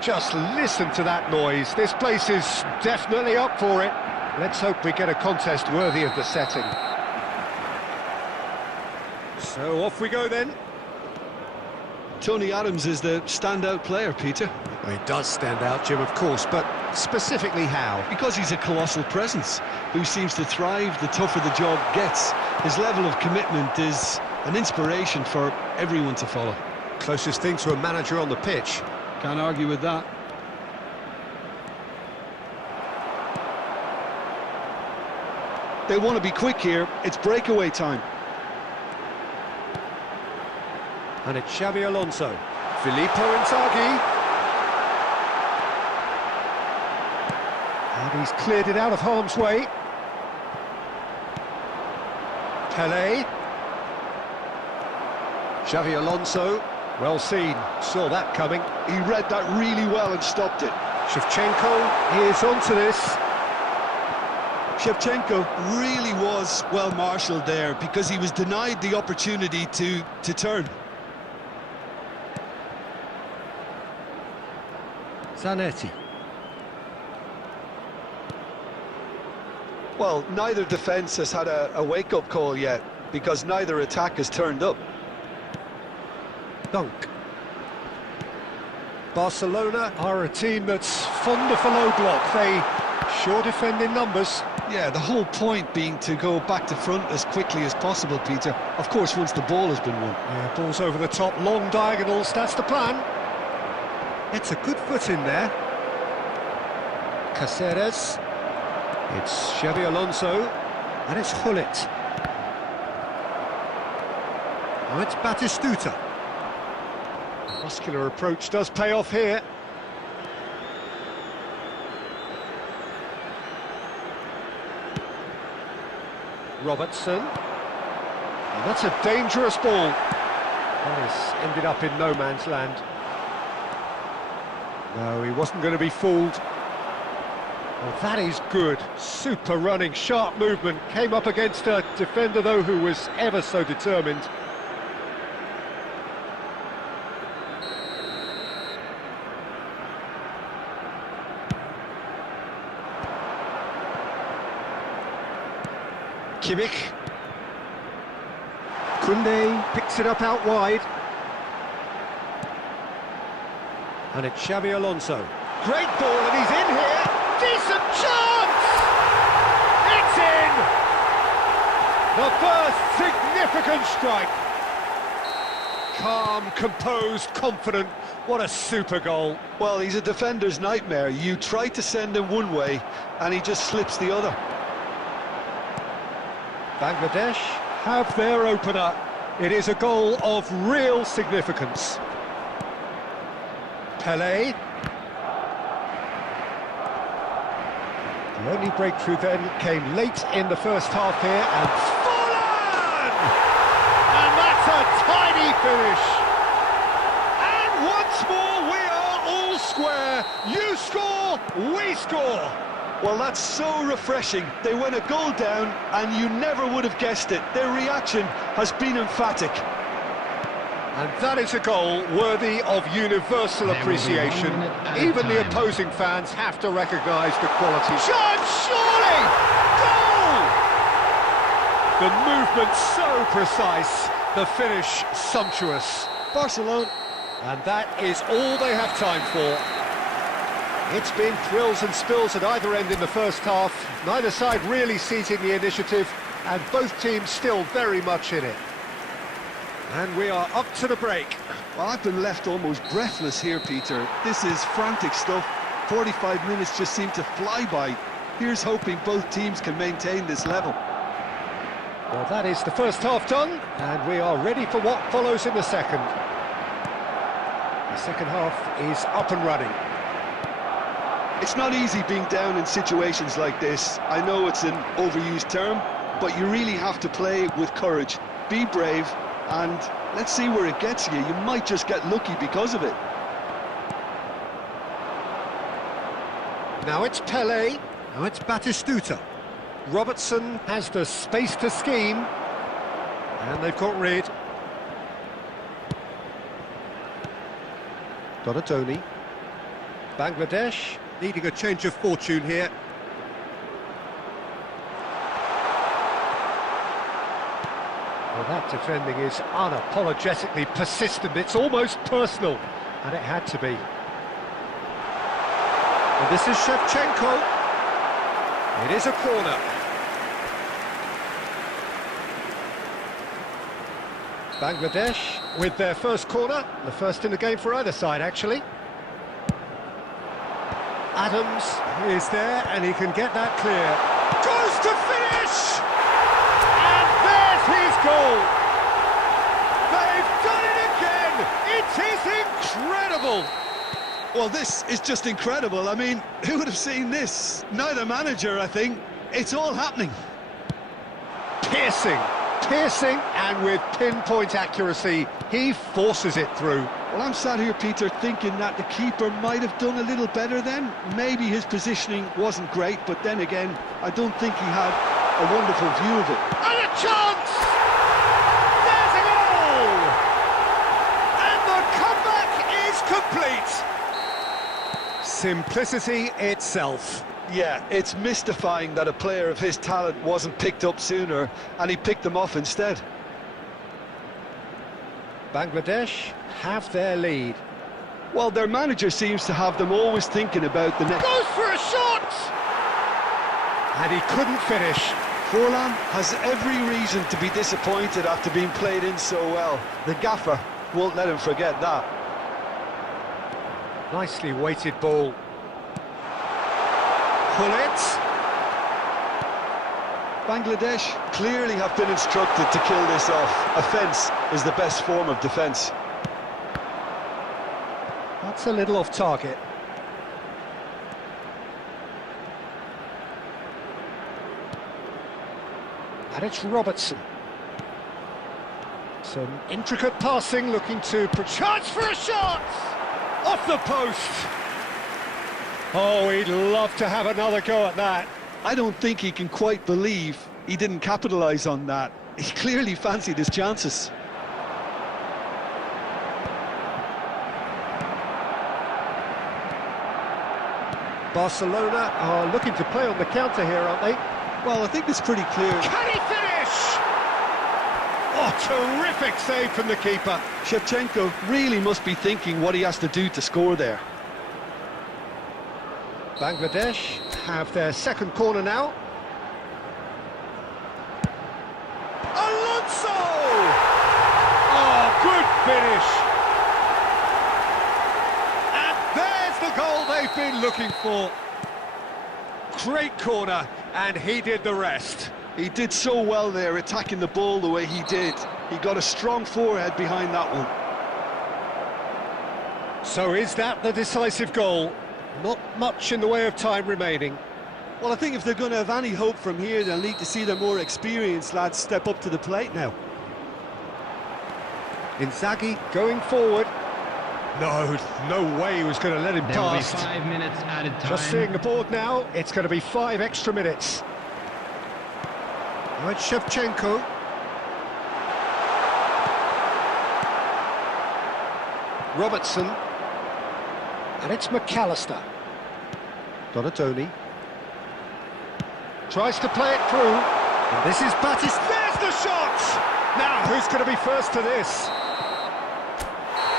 Just listen to that noise. This place is definitely up for it. Let's hope we get a contest worthy of the setting. So off we go then. Tony Adams is the standout player, Peter, Well, he does stand out, Jim, of course, but specifically how? because he's a colossal presence who seems to thrive the tougher the job gets. His level of commitment is an inspiration for everyone to follow. Closest thing to a manager on the pitch. Can't argue with that. They want to be quick here. It's breakaway time. And it's Xabi Alonso. Filippo Inzaghi. And he's cleared it out of harm's way. Pelé. Xabi Alonso. Well seen. Saw that coming. He read that really well and stopped it. Shevchenko is onto this. Shevchenko really was well marshalled there because he was denied the opportunity to turn. Zanetti. Well, neither defence has had a wake-up call yet because neither attack has turned up. Dunk. Barcelona are a team that's fond of a low block. They sure defend in numbers. Yeah, the whole point being to go back to front as quickly as possible, Peter. Of course, once the ball has been won. Yeah, ball's over the top, long diagonals, that's the plan. It's a good foot in there. Caceres. It's Xabi Alonso. And it's Gullit. Now it's Batistuta. Muscular approach does pay off here. Robertson. And that's a dangerous ball. That has ended up in no man's land. No, he wasn't going to be fooled. Well, that is good. Super running, sharp movement. Came up against a defender, though, who was ever so determined. Kimmich. Koundé picks it up out wide. And it's Xabi Alonso. Great ball, and he's in here. Decent chance! It's in! The first significant strike. Calm, composed, confident. What a super goal. Well, he's a defender's nightmare. You try to send him one way, and he just slips the other. Bangladesh have their opener. It is a goal of real significance. Pelé. The only breakthrough then came late in the first half here, and Folland! And that's a tiny finish. And once more we are all square. You score, we score. Well, that's so refreshing. They went a goal down, and you never would have guessed it. Their reaction has been emphatic. And that is a goal worthy of universal There will be 1 appreciation. minute at a Even the time. opposing fans have to recognise the quality. Shot, surely! Goal! The movement so precise, the finish sumptuous. Barcelona. And that is all they have time for. It's been thrills and spills at either end in the first half. Neither side really seizing the initiative, and both teams still very much in it. And we are up to the break. Well, I've been left almost breathless here, Peter. This is frantic stuff. 45 minutes just seem to fly by. Here's hoping both teams can maintain this level. Well, that is the first half done, and we are ready for what follows in the second. The second half is up and running. It's not easy being down in situations like this. I know it's an overused term, but you really have to play with courage. Be brave, and let's see where it gets you. You might just get lucky because of it. Now it's Pelé, Now it's Batistuta. Robertson has the space to scheme. And they've got rid. Donatoni. Bangladesh. Needing a change of fortune here. Well, that defending is unapologetically persistent. It's almost personal. And it had to be. And this is Shevchenko. It is a corner. Bangladesh with their first corner, the first in the game for either side, actually. Adams is there, and he can get that clear. Goes to finish! And there's his goal! They've done it again! It is incredible! Well, this is just incredible. I mean, who would have seen this? Neither manager, I think. It's all happening. Piercing, and with pinpoint accuracy, he forces it through. Well, I'm sat here, Peter, thinking that the keeper might have done a little better then. Maybe his positioning wasn't great, but then again, I don't think he had a wonderful view of it. And a chance! There's a goal! And the comeback is complete! Simplicity itself. Yeah, it's mystifying that a player of his talent wasn't picked up sooner, and he picked them off instead. Bangladesh have their lead. Well, their manager seems to have them always thinking about the next... Goes for a shot! And he couldn't finish. Forlan has every reason to be disappointed after being played in so well. The gaffer won't let him forget that. Nicely weighted ball. Pull it. Bangladesh clearly have been instructed to kill this off. Offence is the best form of defence. That's a little off target. And it's Robertson. Some intricate passing, looking to... Chance for a shot! Off the post! Oh, he'd love to have another go at that. I don't think he can quite believe he didn't capitalise on that. He clearly fancied his chances. Barcelona are looking to play on the counter here, aren't they? Well, I think it's pretty clear. Can he finish? Oh, terrific save from the keeper. Shevchenko really must be thinking what he has to do to score there. Bangladesh have their second corner now. Alonso! Oh, good finish. And there's the goal they've been looking for. Great corner, and he did the rest. He did so well there, attacking the ball the way he did. He got a strong forehead behind that one. So is that the decisive goal? Not much in the way of time remaining. Well, I think if they're going to have any hope from here, they'll need to see their more experienced lads step up to the plate now. Inzaghi going forward. No way he was going to let him There will be pass. 5 minutes added time. Just seeing the board now, it's going to be 5 extra minutes. Now it's Shevchenko. Robertson. And it's McAllister. Donatoni. Tries to play it through. And this is Batis. There's the shot! Now, who's going to be first to this?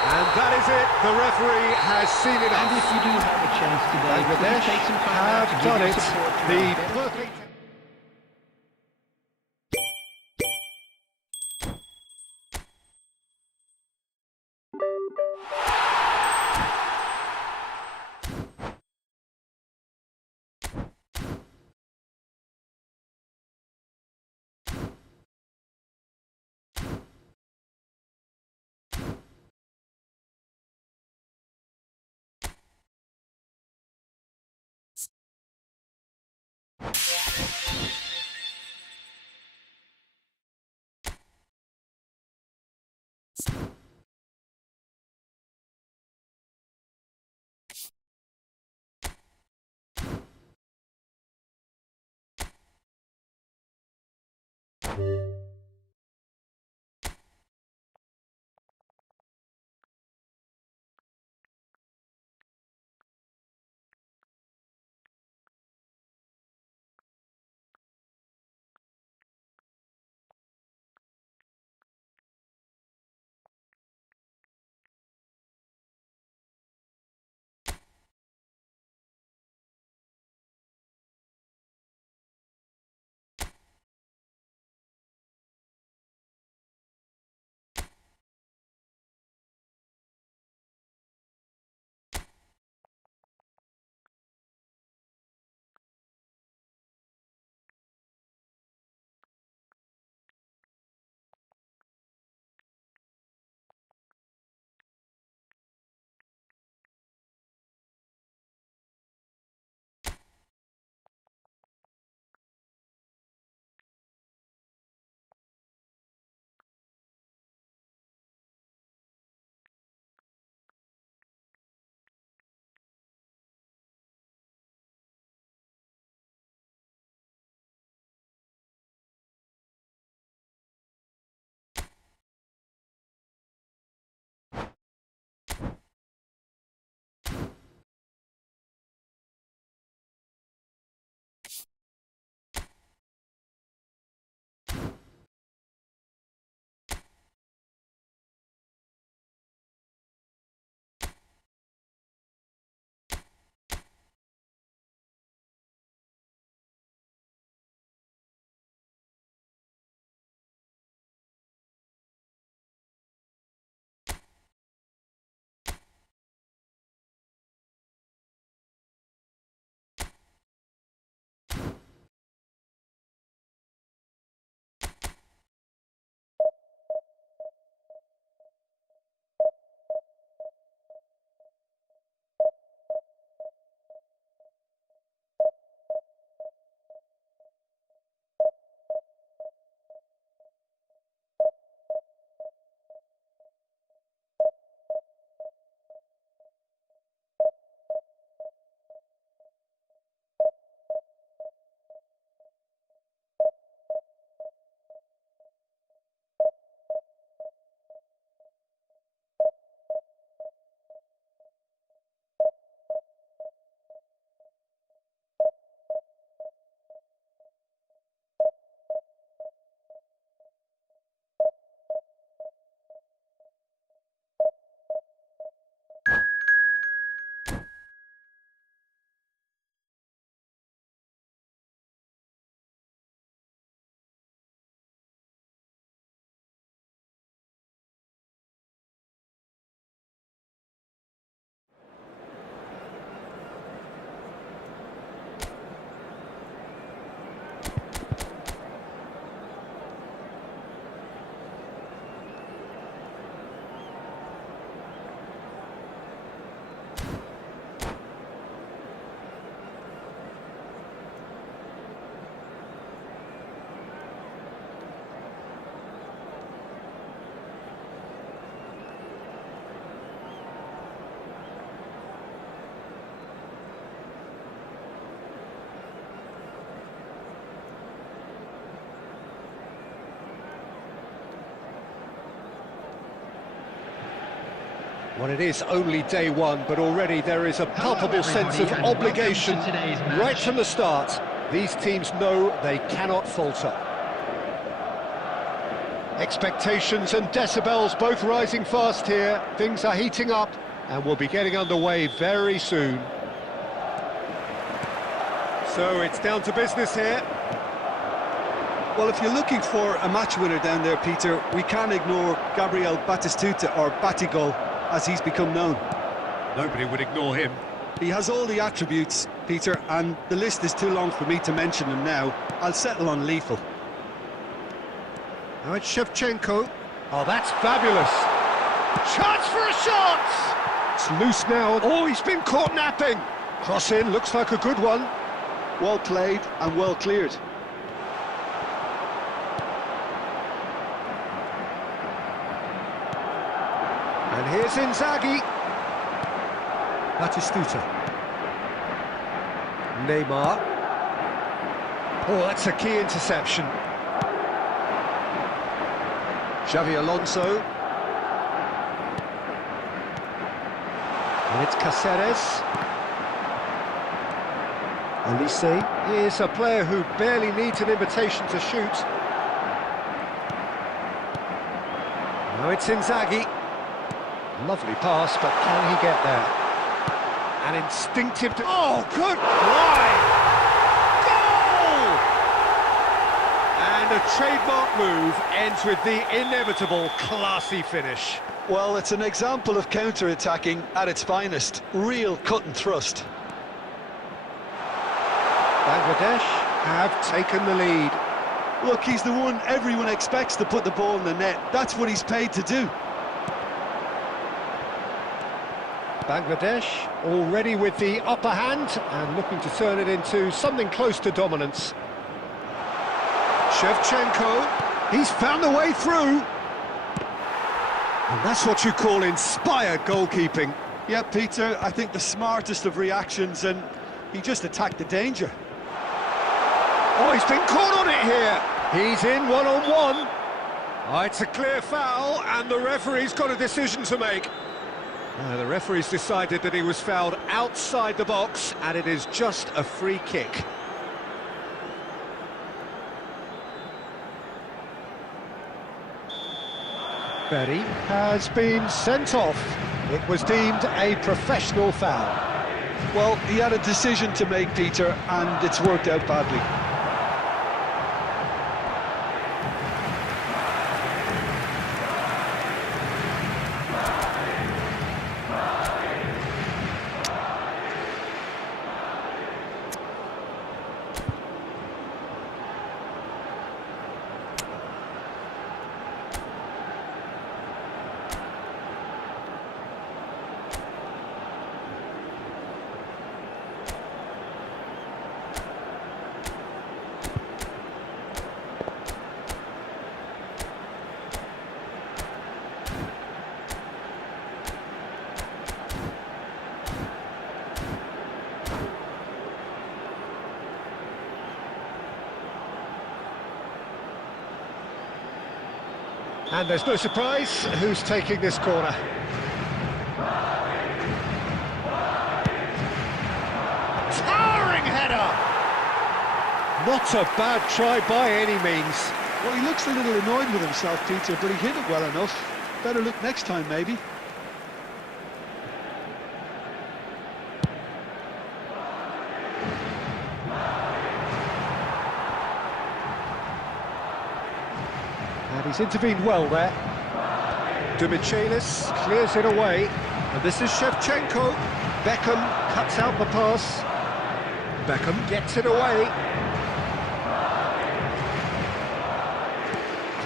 And that is it. The referee has seen it. And if you do have a chance today, Bangladesh please take some time out to have give done your it. support to The our perfect... Well, it is only day one, but already there is a palpable sense of obligation right from the start. These teams know they cannot falter. Expectations and decibels both rising fast here. Things are heating up and we'll be getting underway very soon. So it's down to business here. Well, if you're looking for a match winner down there, Peter, we can't ignore Gabriel Batistuta, or Batigol, as he's become known. Nobody would ignore him. He has all the attributes, Peter, and the list is too long for me to mention them now. I'll settle on lethal. Now it's Shevchenko. Oh, that's fabulous. Chance for a shot! It's loose now. Oh, he's been caught napping. Cross in, looks like a good one. Well played and well cleared. And here's Inzaghi. Batistuta. Neymar. Oh, that's a key interception. Xavi Alonso. And it's Cáceres. Olise is a player who barely needs an invitation to shoot. Now it's Inzaghi. Lovely pass, but can he get there? An instinctive... Oh, good line! Goal! And a trademark move ends with the inevitable classy finish. Well, it's an example of counter-attacking at its finest. Real cut and thrust. Bangladesh have taken the lead. Look, he's the one everyone expects to put the ball in the net. That's what he's paid to do. Bangladesh already with the upper hand and looking to turn it into something close to dominance. Shevchenko, he's found a way through. And that's what you call inspired goalkeeping. Yeah, Peter, I think the smartest of reactions, and he just attacked the danger. Oh, he's been caught on it here. He's in one-on-one. Oh, it's a clear foul, and the referee's got a decision to make. The referee's decided that he was fouled outside the box, and it is just a free kick. Berry has been sent off. It was deemed a professional foul. Well, he had a decision to make, Peter, and it's worked out badly. And there's no surprise who's taking this corner. Towering header! Not a bad try by any means. Well, he looks a little annoyed with himself, Peter, but he hit it well enough. Better look next time, maybe. And he's intervened well there. Demichelis clears it away. And this is Shevchenko. Beckham cuts out the pass. Beckham gets it away.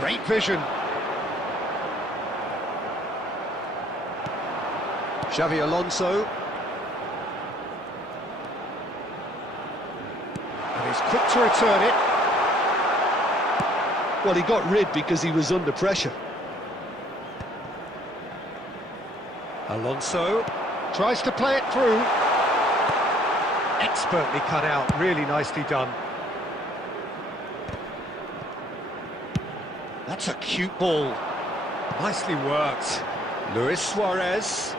Great vision. Xavi Alonso. And he's quick to return it. Well, he got rid because he was under pressure. Alonso tries to play it through. Expertly cut out, really nicely done. That's a cute ball. Nicely worked. Luis Suarez.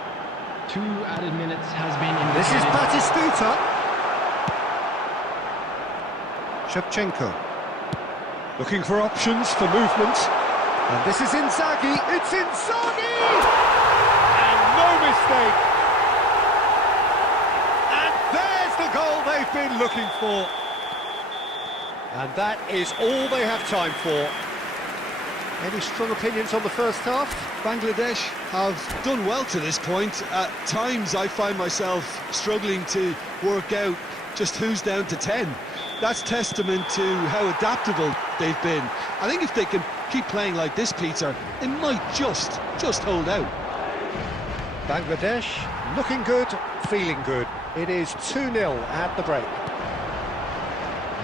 2 added minutes has been indicated. This is Batistuta. Shevchenko. Looking for options for movement. And this is Inzaghi. It's Inzaghi! And no mistake. And there's the goal they've been looking for. And that is all they have time for. Any strong opinions on the first half? Bangladesh have done well to this point. At times I find myself struggling to work out just who's down to 10. That's testament to how adaptable they've been. I think if they can keep playing like this, Peter, they might just hold out. Bangladesh looking good, feeling good. It is 2-0 at the break.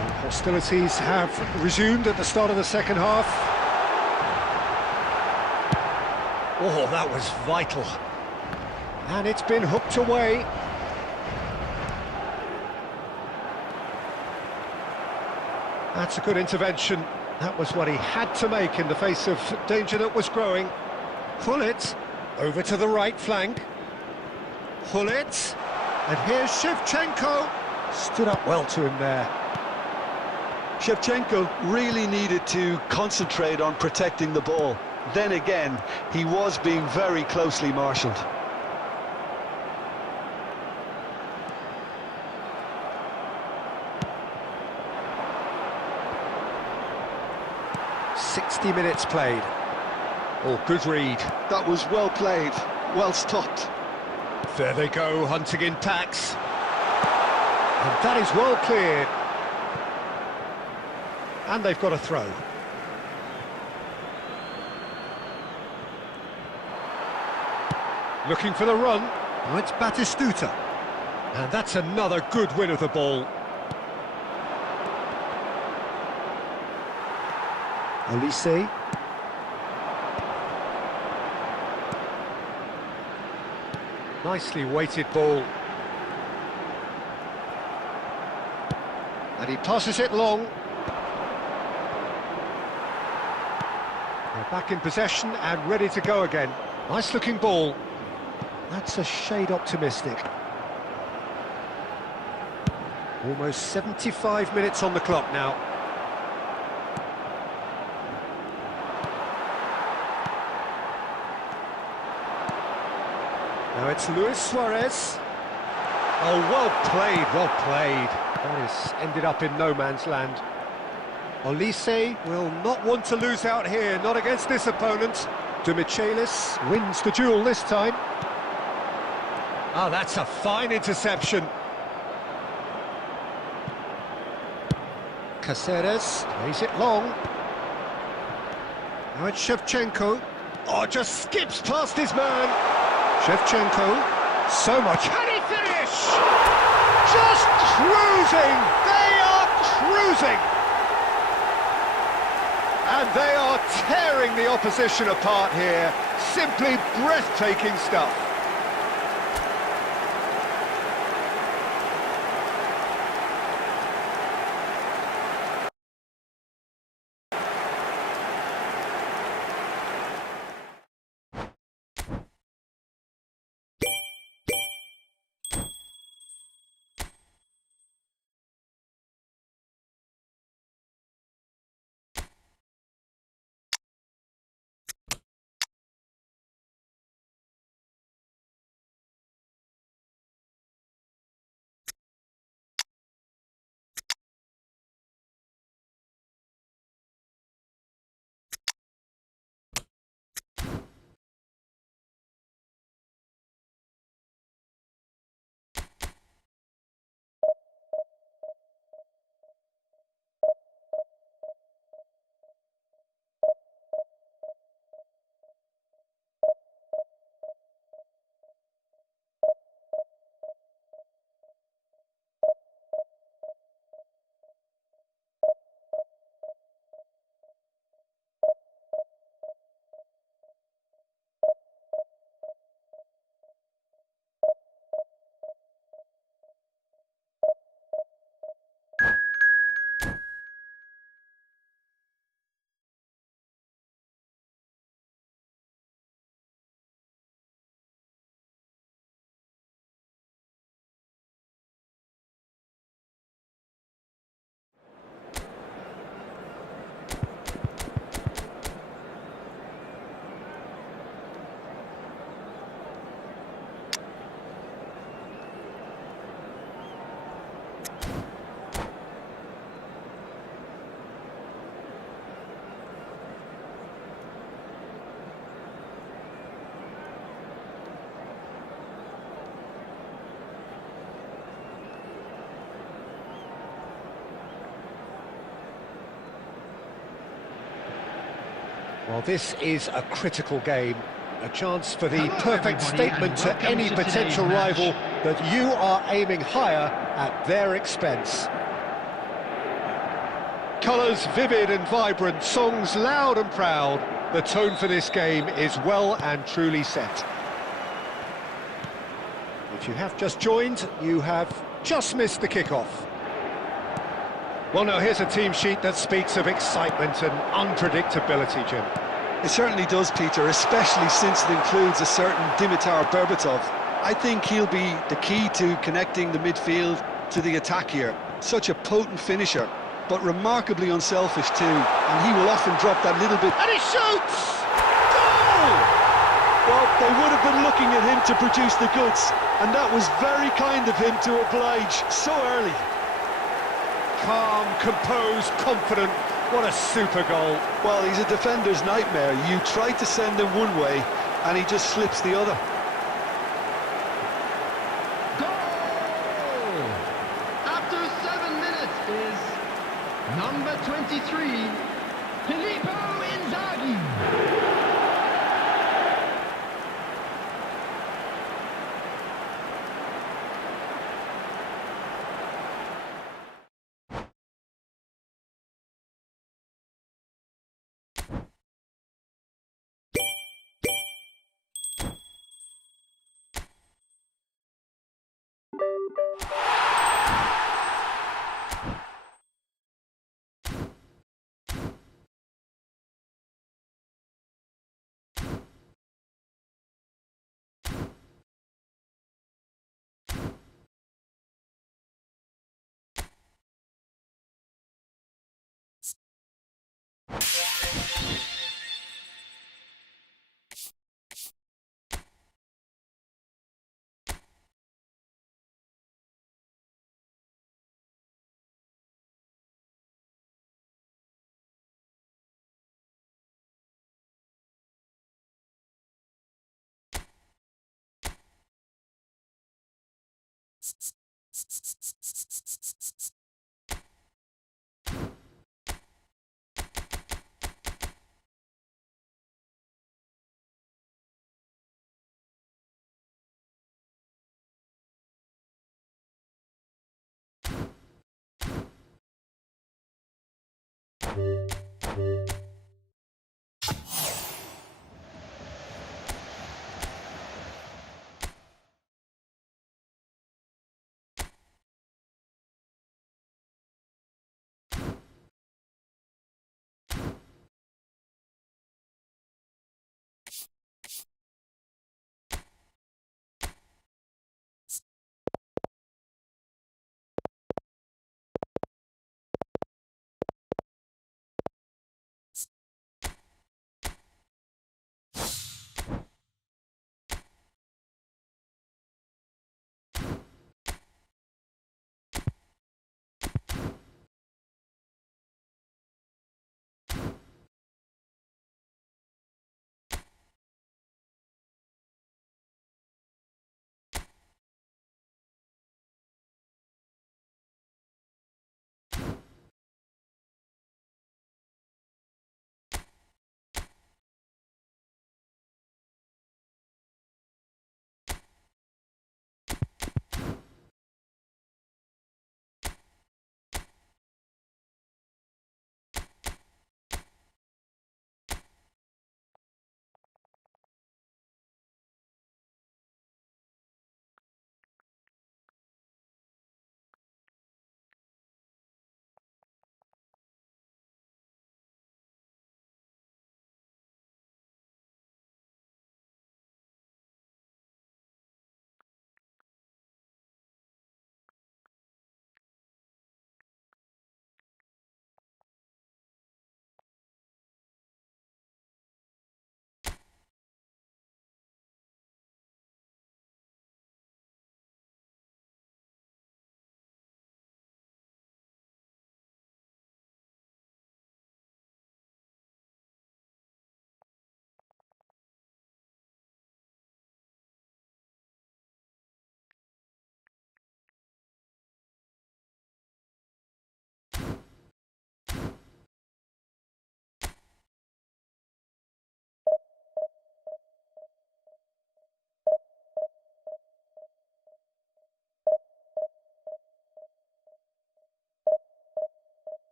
And hostilities have resumed at the start of the second half. Oh, that was vital. And it's been hooked away. That's a good intervention. That was what he had to make in the face of danger that was growing. Gullit, over to the right flank. Gullit, and here's Shevchenko. Stood up well to him there. Shevchenko really needed to concentrate on protecting the ball. Then again, he was being very closely marshalled. Minutes played. Oh, good read. That was well played, well stopped. There they go, hunting in packs. And that is well cleared. And they've got a throw. Looking for the run. Oh, it's Batistuta. And that's another good win of the ball. Olise. Nicely weighted ball. And he passes it long. They're back in possession and ready to go again. Nice looking ball. That's a shade optimistic. Almost 75 minutes on the clock now. Now it's Luis Suarez. Oh, well played, well played. That has ended up in no man's land. Olise will not want to lose out here, not against this opponent. Demichelis wins the duel this time. Ah, that's a fine interception. Caceres plays it long. Now it's Shevchenko. Oh, just skips past his man. Shevchenko, so much. Can he finish? Just cruising. They are cruising. And they are tearing the opposition apart here. Simply breathtaking stuff. Well, this is a critical game, a chance for the perfect statement to any potential rival that you are aiming higher at their expense. Colours vivid and vibrant, songs loud and proud. The tone for this game is well and truly set. If you have just joined, you have just missed the kickoff. Well, now here's a team sheet that speaks of excitement and unpredictability, Jim. It certainly does, Peter, especially since it includes a certain Dimitar Berbatov. I think he'll be the key to connecting the midfield to the attack here. Such a potent finisher, but remarkably unselfish too, and he will often drop that little bit. And he shoots! Goal! Well, they would have been looking at him to produce the goods, and that was very kind of him to oblige so early. Calm, composed, confident. What a super goal. Well, he's a defender's nightmare. You try to send him one way, and he just slips the other. Goal! After 7 minutes is number 23, Filippo Inzaghi.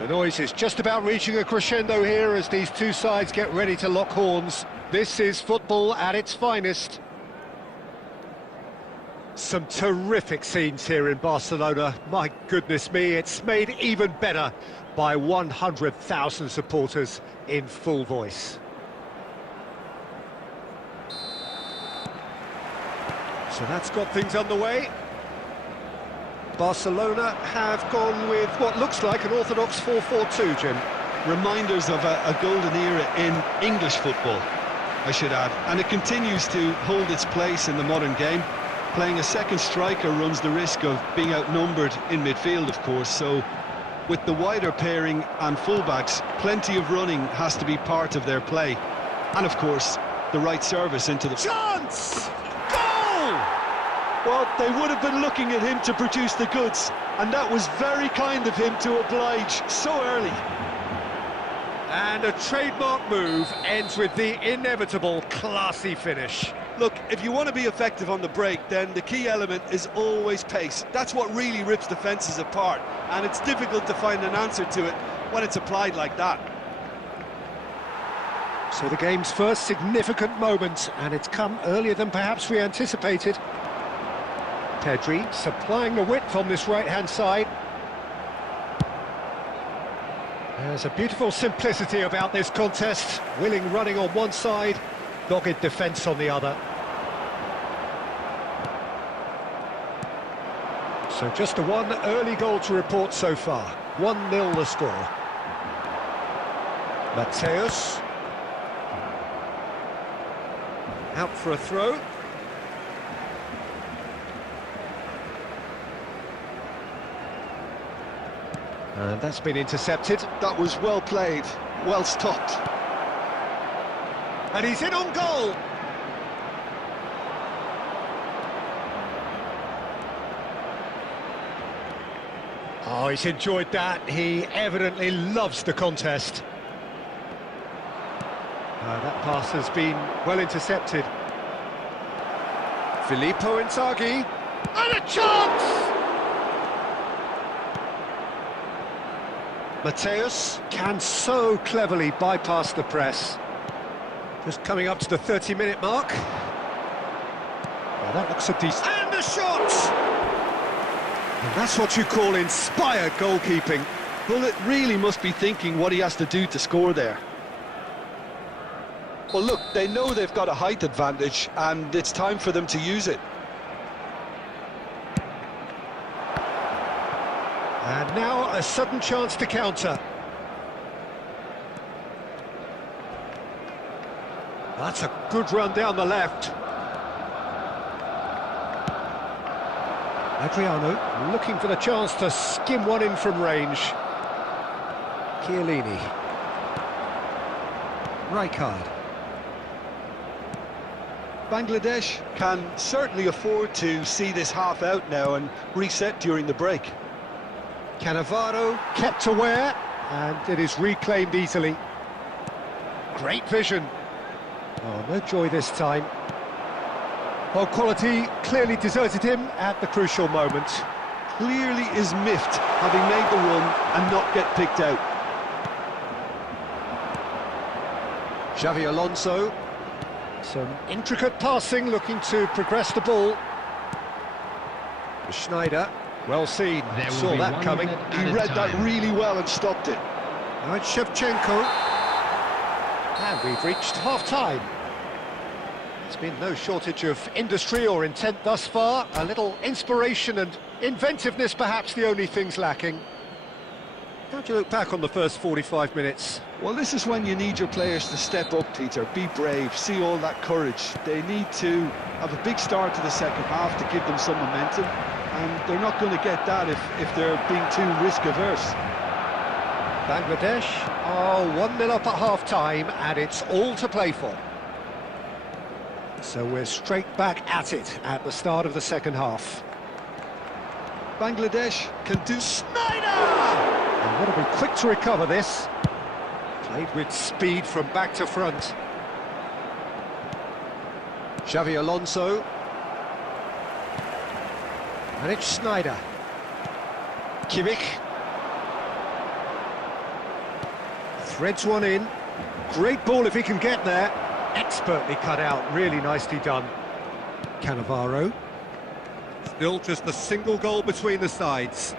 The noise is just about reaching a crescendo here as these two sides get ready to lock horns. This is football at its finest. Some terrific scenes here in Barcelona. My goodness me, it's made even better by 100,000 supporters in full voice. So that's got things underway. Barcelona have gone with what looks like an orthodox 4-4-2, Jim. Reminders of a golden era in English football, I should add. And it continues to hold its place in the modern game. Playing a second striker runs the risk of being outnumbered in midfield, of course, so with the wider pairing and fullbacks, plenty of running has to be part of their play. And of course, the right service into the... Chance! Goal! Well, they would have been looking at him to produce the goods, and that was very kind of him to oblige so early. And a trademark move ends with the inevitable classy finish. Look, if you want to be effective on the break, then the key element is always pace. That's what really rips defences apart, and it's difficult to find an answer to it when it's applied like that. So the game's first significant moment, and it's come earlier than perhaps we anticipated. Pedri supplying the width on this right-hand side. There's a beautiful simplicity about this contest. Willing running on one side, dogged defence on the other. So just the one early goal to report so far. 1-0 the score. Mateus. Out for a throw. And that's been intercepted. That was well played, well stopped. And he's in on goal. Oh, he's enjoyed that. He evidently loves the contest. That pass has been well intercepted. Filippo Inzaghi. And a chance! Mateus can so cleverly bypass the press. Just coming up to the 30-minute mark. Well, that looks a decent... And a shot! And that's what you call inspired goalkeeping. Well, it really must be thinking what he has to do to score there. Well, look, they know they've got a height advantage, and it's time for them to use it. And now a sudden chance to counter. That's a good run down the left. Adriano looking for the chance to skim one in from range. Chiellini. Rijkaard. Bangladesh can certainly afford to see this half out now and reset during the break. Cannavaro kept aware, and it is reclaimed easily. Great vision. Oh, no joy this time. Well, quality clearly deserted him at the crucial moment. Clearly is miffed having made the run and not get picked out. Xavi Alonso. Some intricate passing, looking to progress the ball. Schneider, well seen, saw that coming. He read that really well and stopped it. Now it's Shevchenko. And we've reached half-time. There's been no shortage of industry or intent thus far. A little inspiration and inventiveness, perhaps the only things lacking. How do you look back on the first 45 minutes? Well, this is when you need your players to step up, Peter. Be brave, see all that courage. They need to have a big start to the second half to give them some momentum, and they're not going to get that if they're being too risk-averse. Bangladesh are 1-0 up at half-time, and it's all to play for. So we're straight back at it at the start of the second half. Bangladesh can do... Schneider! And what to be quick to recover this. Played with speed from back to front. Xavi Alonso. And it's Schneider. Kimmich. Threads one in. Great ball if he can get there. Expertly cut out, really nicely done. Cannavaro. Still just a single goal between the sides.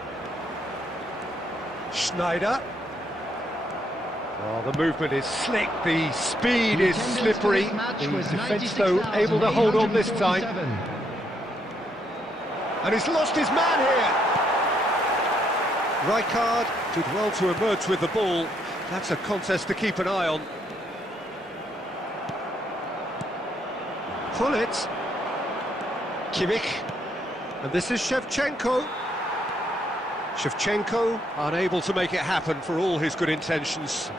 Schneider. Oh, the movement is slick, the speed The is attendance for slippery. this match The was defence, though, able to hold on this time. 96,847. And he's lost his man here. Rijkaard did well to emerge with the ball. That's a contest to keep an eye on. Pullet. Kimmich. And this is Shevchenko. Shevchenko unable to make it happen for all his good intentions.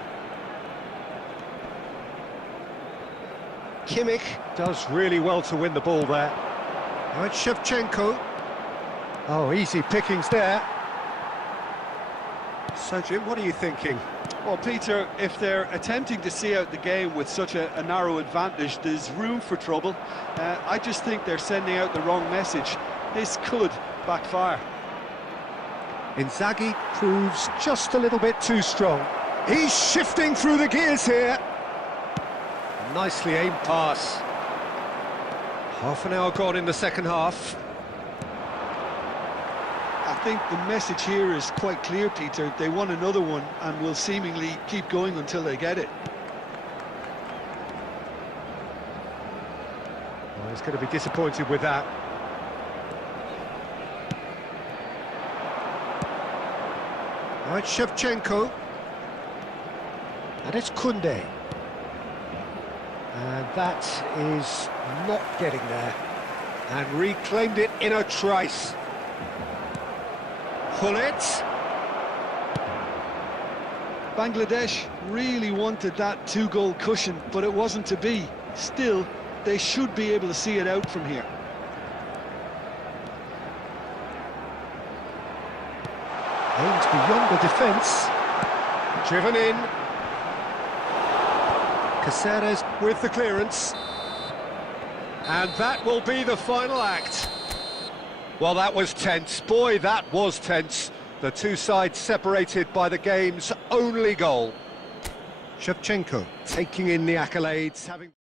Kimmich does really well to win the ball there. Now it's Shevchenko. Oh, easy pickings there. So, Jim, what are you thinking? Well, Peter, if they're attempting to see out the game with such a narrow advantage, there's room for trouble. I just think they're sending out the wrong message. This could backfire. Inzaghi proves just a little bit too strong. He's shifting through the gears here. Nicely aimed pass. Half an hour gone in the second half. I think the message here is quite clear, Peter. They want another one and will seemingly keep going until they get it. Well, he's going to be disappointed with that. Now it's Shevchenko. And it's Koundé. And that is not getting there. And reclaimed it in a trice. Pullet. Bangladesh really wanted that two-goal cushion, but it wasn't to be. Still, they should be able to see it out from here. Aims beyond the defence. Driven in. Caceres with the clearance. And that will be the final act. Well, that was tense. Boy, that was tense. The two sides separated by the game's only goal. Shevchenko taking in the accolades, having...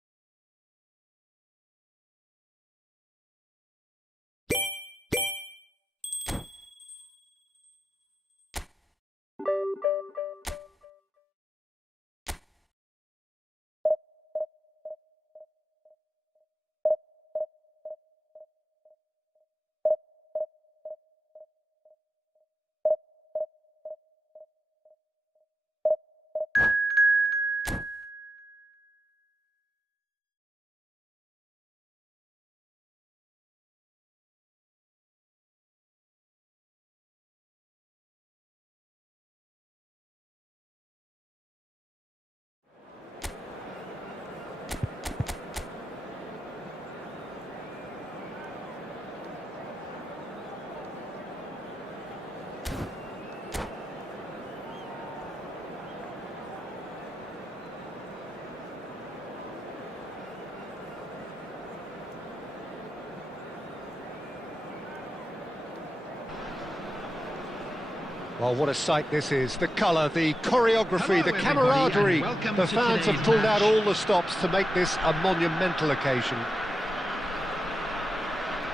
Well, what a sight this is. The colour, the choreography, the camaraderie. The fans have pulled out all the stops to make this a monumental occasion.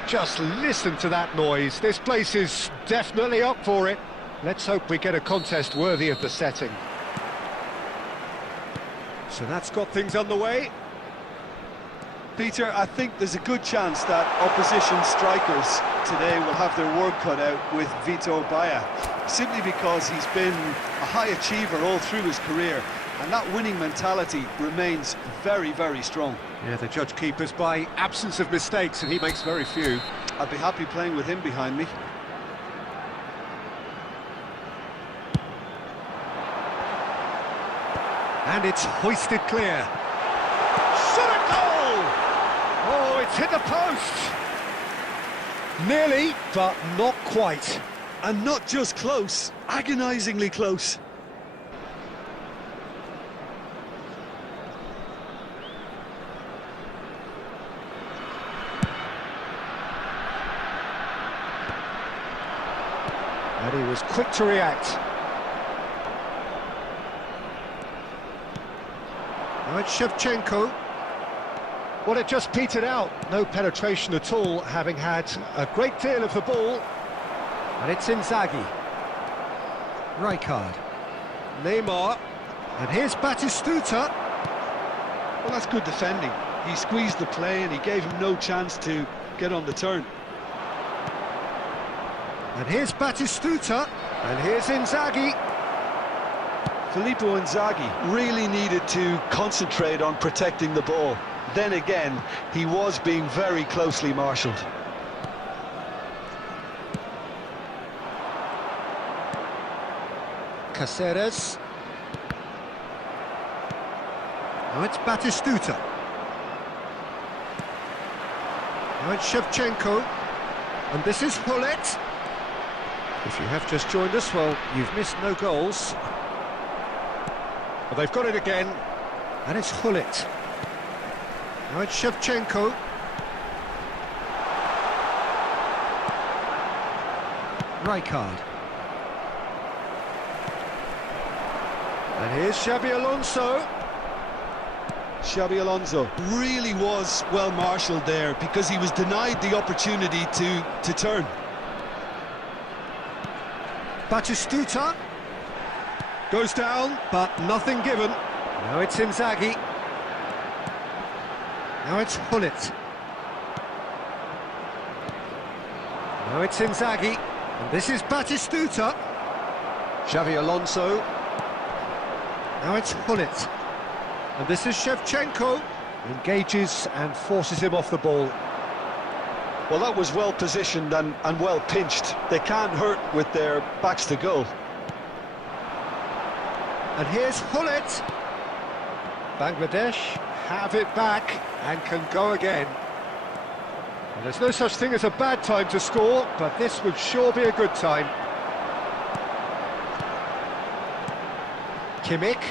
Just listen to that noise. This place is definitely up for it. Let's hope we get a contest worthy of the setting. So that's got things underway. Peter, I think there's a good chance that opposition strikers today will have their work cut out with Vitor Baia, simply because he's been a high achiever all through his career, and that winning mentality remains very, very strong. Yeah, the judge keepers by absence of mistakes, and he makes very few. I'd be happy playing with him behind me. And it's hoisted clear. Shot at goal! Oh, it's hit the post! Nearly, but not quite. And not just close, agonisingly close. And he was quick to react. Now it's Shevchenko. Well, it just petered out. No penetration at all, having had a great deal of the ball. And it's Inzaghi. Rijkaard. Neymar. And here's Batistuta. Well, that's good defending. He squeezed the play and he gave him no chance to get on the turn. And here's Batistuta. And here's Inzaghi. Filippo Inzaghi really needed to concentrate on protecting the ball. Then again, he was being very closely marshalled. Caceres. Now it's Batistuta. Now it's Shevchenko. And this is Hullet. If you have just joined us, well, you've missed no goals. Well, they've got it again. And it's Hullet. Now it's Shevchenko. Rijkaard. And here's Xabi Alonso. Xabi Alonso really was well marshalled there because he was denied the opportunity to turn. Batistuta. Goes down, but nothing given. Now it's Inzaghi. Now it's Hullet. Now it's Inzaghi. And this is Batistuta. Xabi Alonso. Now it's Hullet. And this is Shevchenko. Engages and forces him off the ball. Well, that was well positioned and well pinched. They can't hurt with their backs to goal. And here's Hullet. Bangladesh have it back and can go again. And there's no such thing as a bad time to score, but this would sure be a good time. Kimmich.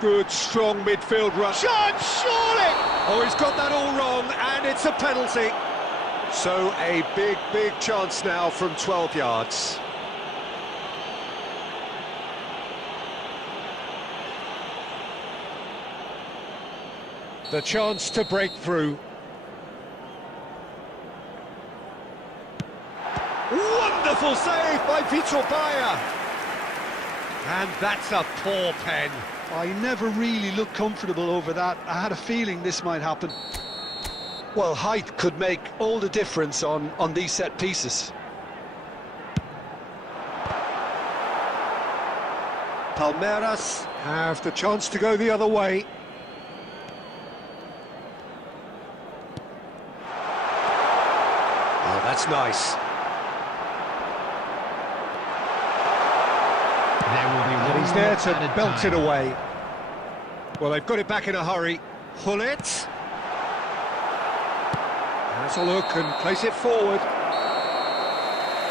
Good, strong midfield rush. Shot, surely! Oh, he's got that all wrong, and it's a penalty. So a big chance now from 12 yards. The chance to break through. Wonderful save by Vitor Bayer. And that's a poor pen. I never really looked comfortable over that. I had a feeling this might happen. Well, height could make all the difference on these set pieces. Palmeiras have the chance to go the other way. Oh, that's nice. There will be And one he's there more to added belt time. it away. Well, they've got it back in a hurry. Hullet. Has a look and place it forward.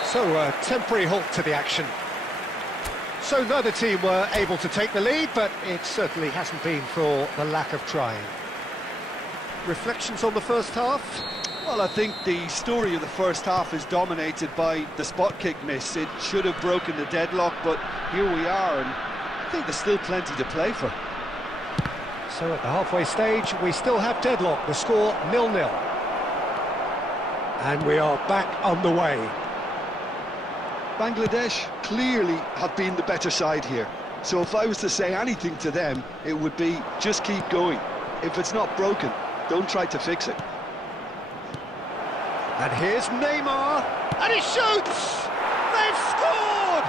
So a temporary halt to the action. So neither team were able to take the lead, but it certainly hasn't been for the lack of trying. Reflections on the first half? Well, I think the story of the first half is dominated by the spot kick miss. It should have broken the deadlock, but here we are, and I think there's still plenty to play for. So at the halfway stage, we still have deadlock. The score 0-0. And we are back on the way. Bangladesh clearly have been the better side here. So if I was to say anything to them, it would be just keep going. If it's not broken, don't try to fix it. And here's Neymar, and he shoots! They've scored!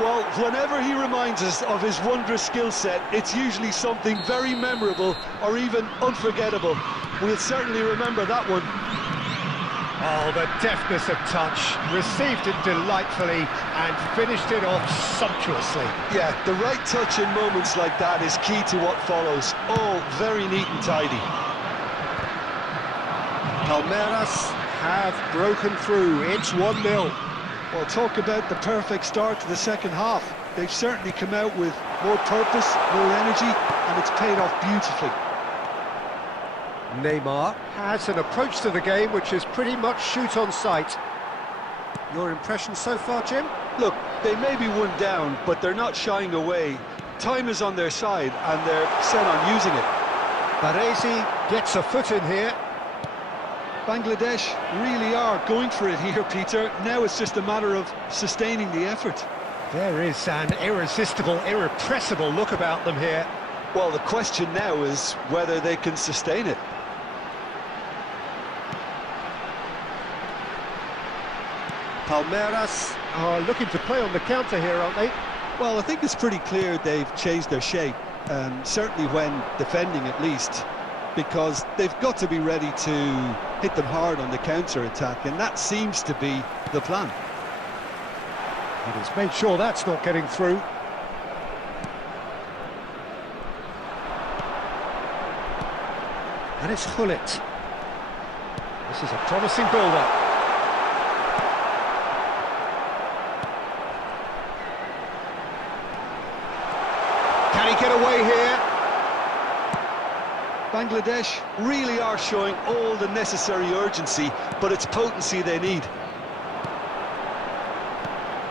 Well, whenever he reminds us of his wondrous skill set, it's usually something very memorable or even unforgettable. We'll certainly remember that one. Oh, the deftness of touch, received it delightfully and finished it off sumptuously. Yeah, the right touch in moments like that is key to what follows. All very neat and tidy. Palmeiras have broken through. It's 1-0. Well, talk about the perfect start to the second half. They've certainly come out with more purpose, more energy, and it's paid off beautifully. Neymar has an approach to the game which is pretty much shoot on sight. Your impression so far, Jim? Look, they may be one down, but they're not shying away. time is on their side and they're set on using it. Baresi gets a foot in here. Bangladesh really are going for it here, Peter. Now it's just a matter of sustaining the effort. There is an irresistible, irrepressible look about them here. Well, the question now is whether they can sustain it. Palmeiras are looking to play on the counter here, aren't they? Well, I think it's pretty clear they've changed their shape, certainly when defending at least, because they've got to be ready to hit them hard on the counter-attack, and that seems to be the plan. He has made sure that's not getting through. And it's Gullit. This is a promising build-up. Can he get away here? Bangladesh really are showing all the necessary urgency, but it's potency they need.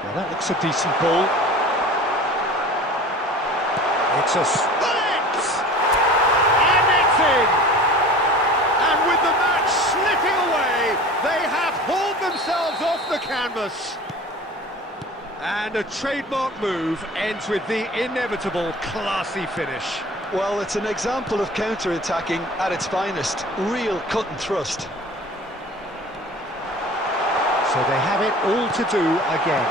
Well, that looks a decent ball. It's a split! And it's in! And with the match slipping away, they have hauled themselves off the canvas. And a trademark move ends with the inevitable classy finish. Well, it's an example of counter-attacking at its finest. Real cut and thrust. So they have it all to do again.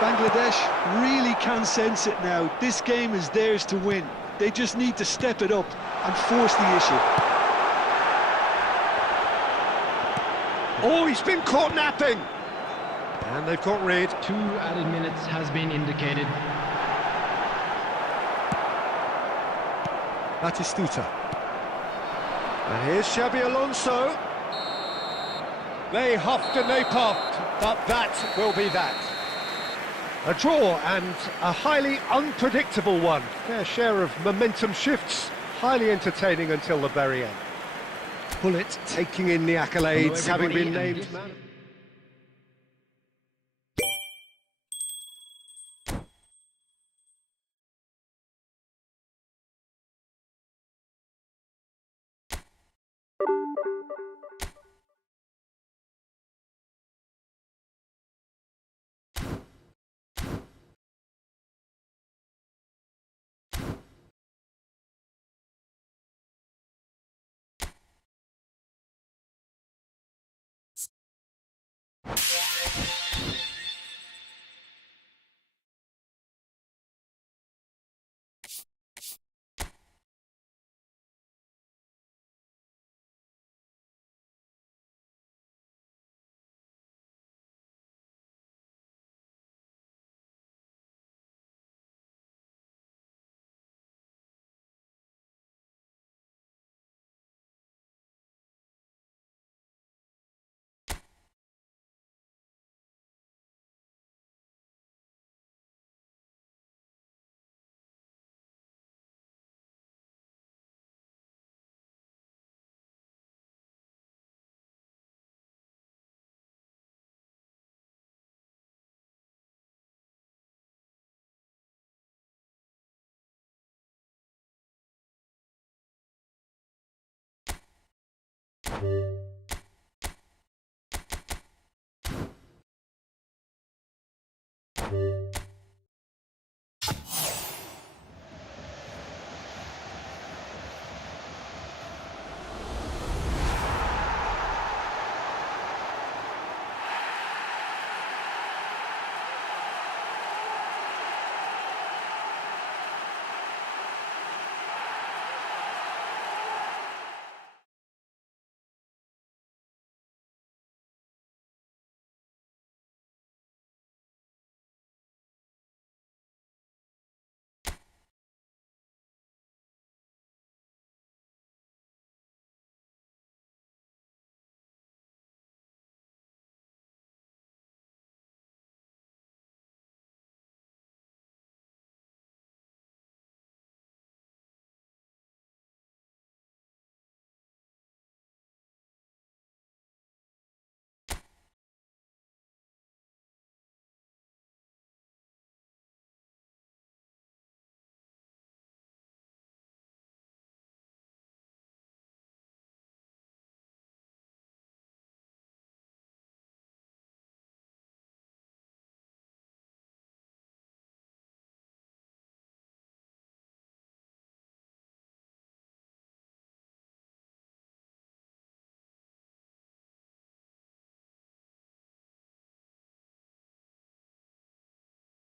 Bangladesh really can sense it now. This game is theirs to win. They just need to step it up and force the issue. Oh, he's been caught napping! And they've got rid. 2 added minutes has been indicated. Batistuta. And here's Xabi Alonso. They huffed and they puffed, but that will be that. A draw and a highly unpredictable one. Fair share of momentum shifts, highly entertaining until the very end. Gullit taking in the accolades, Hello, having been everybody, named man.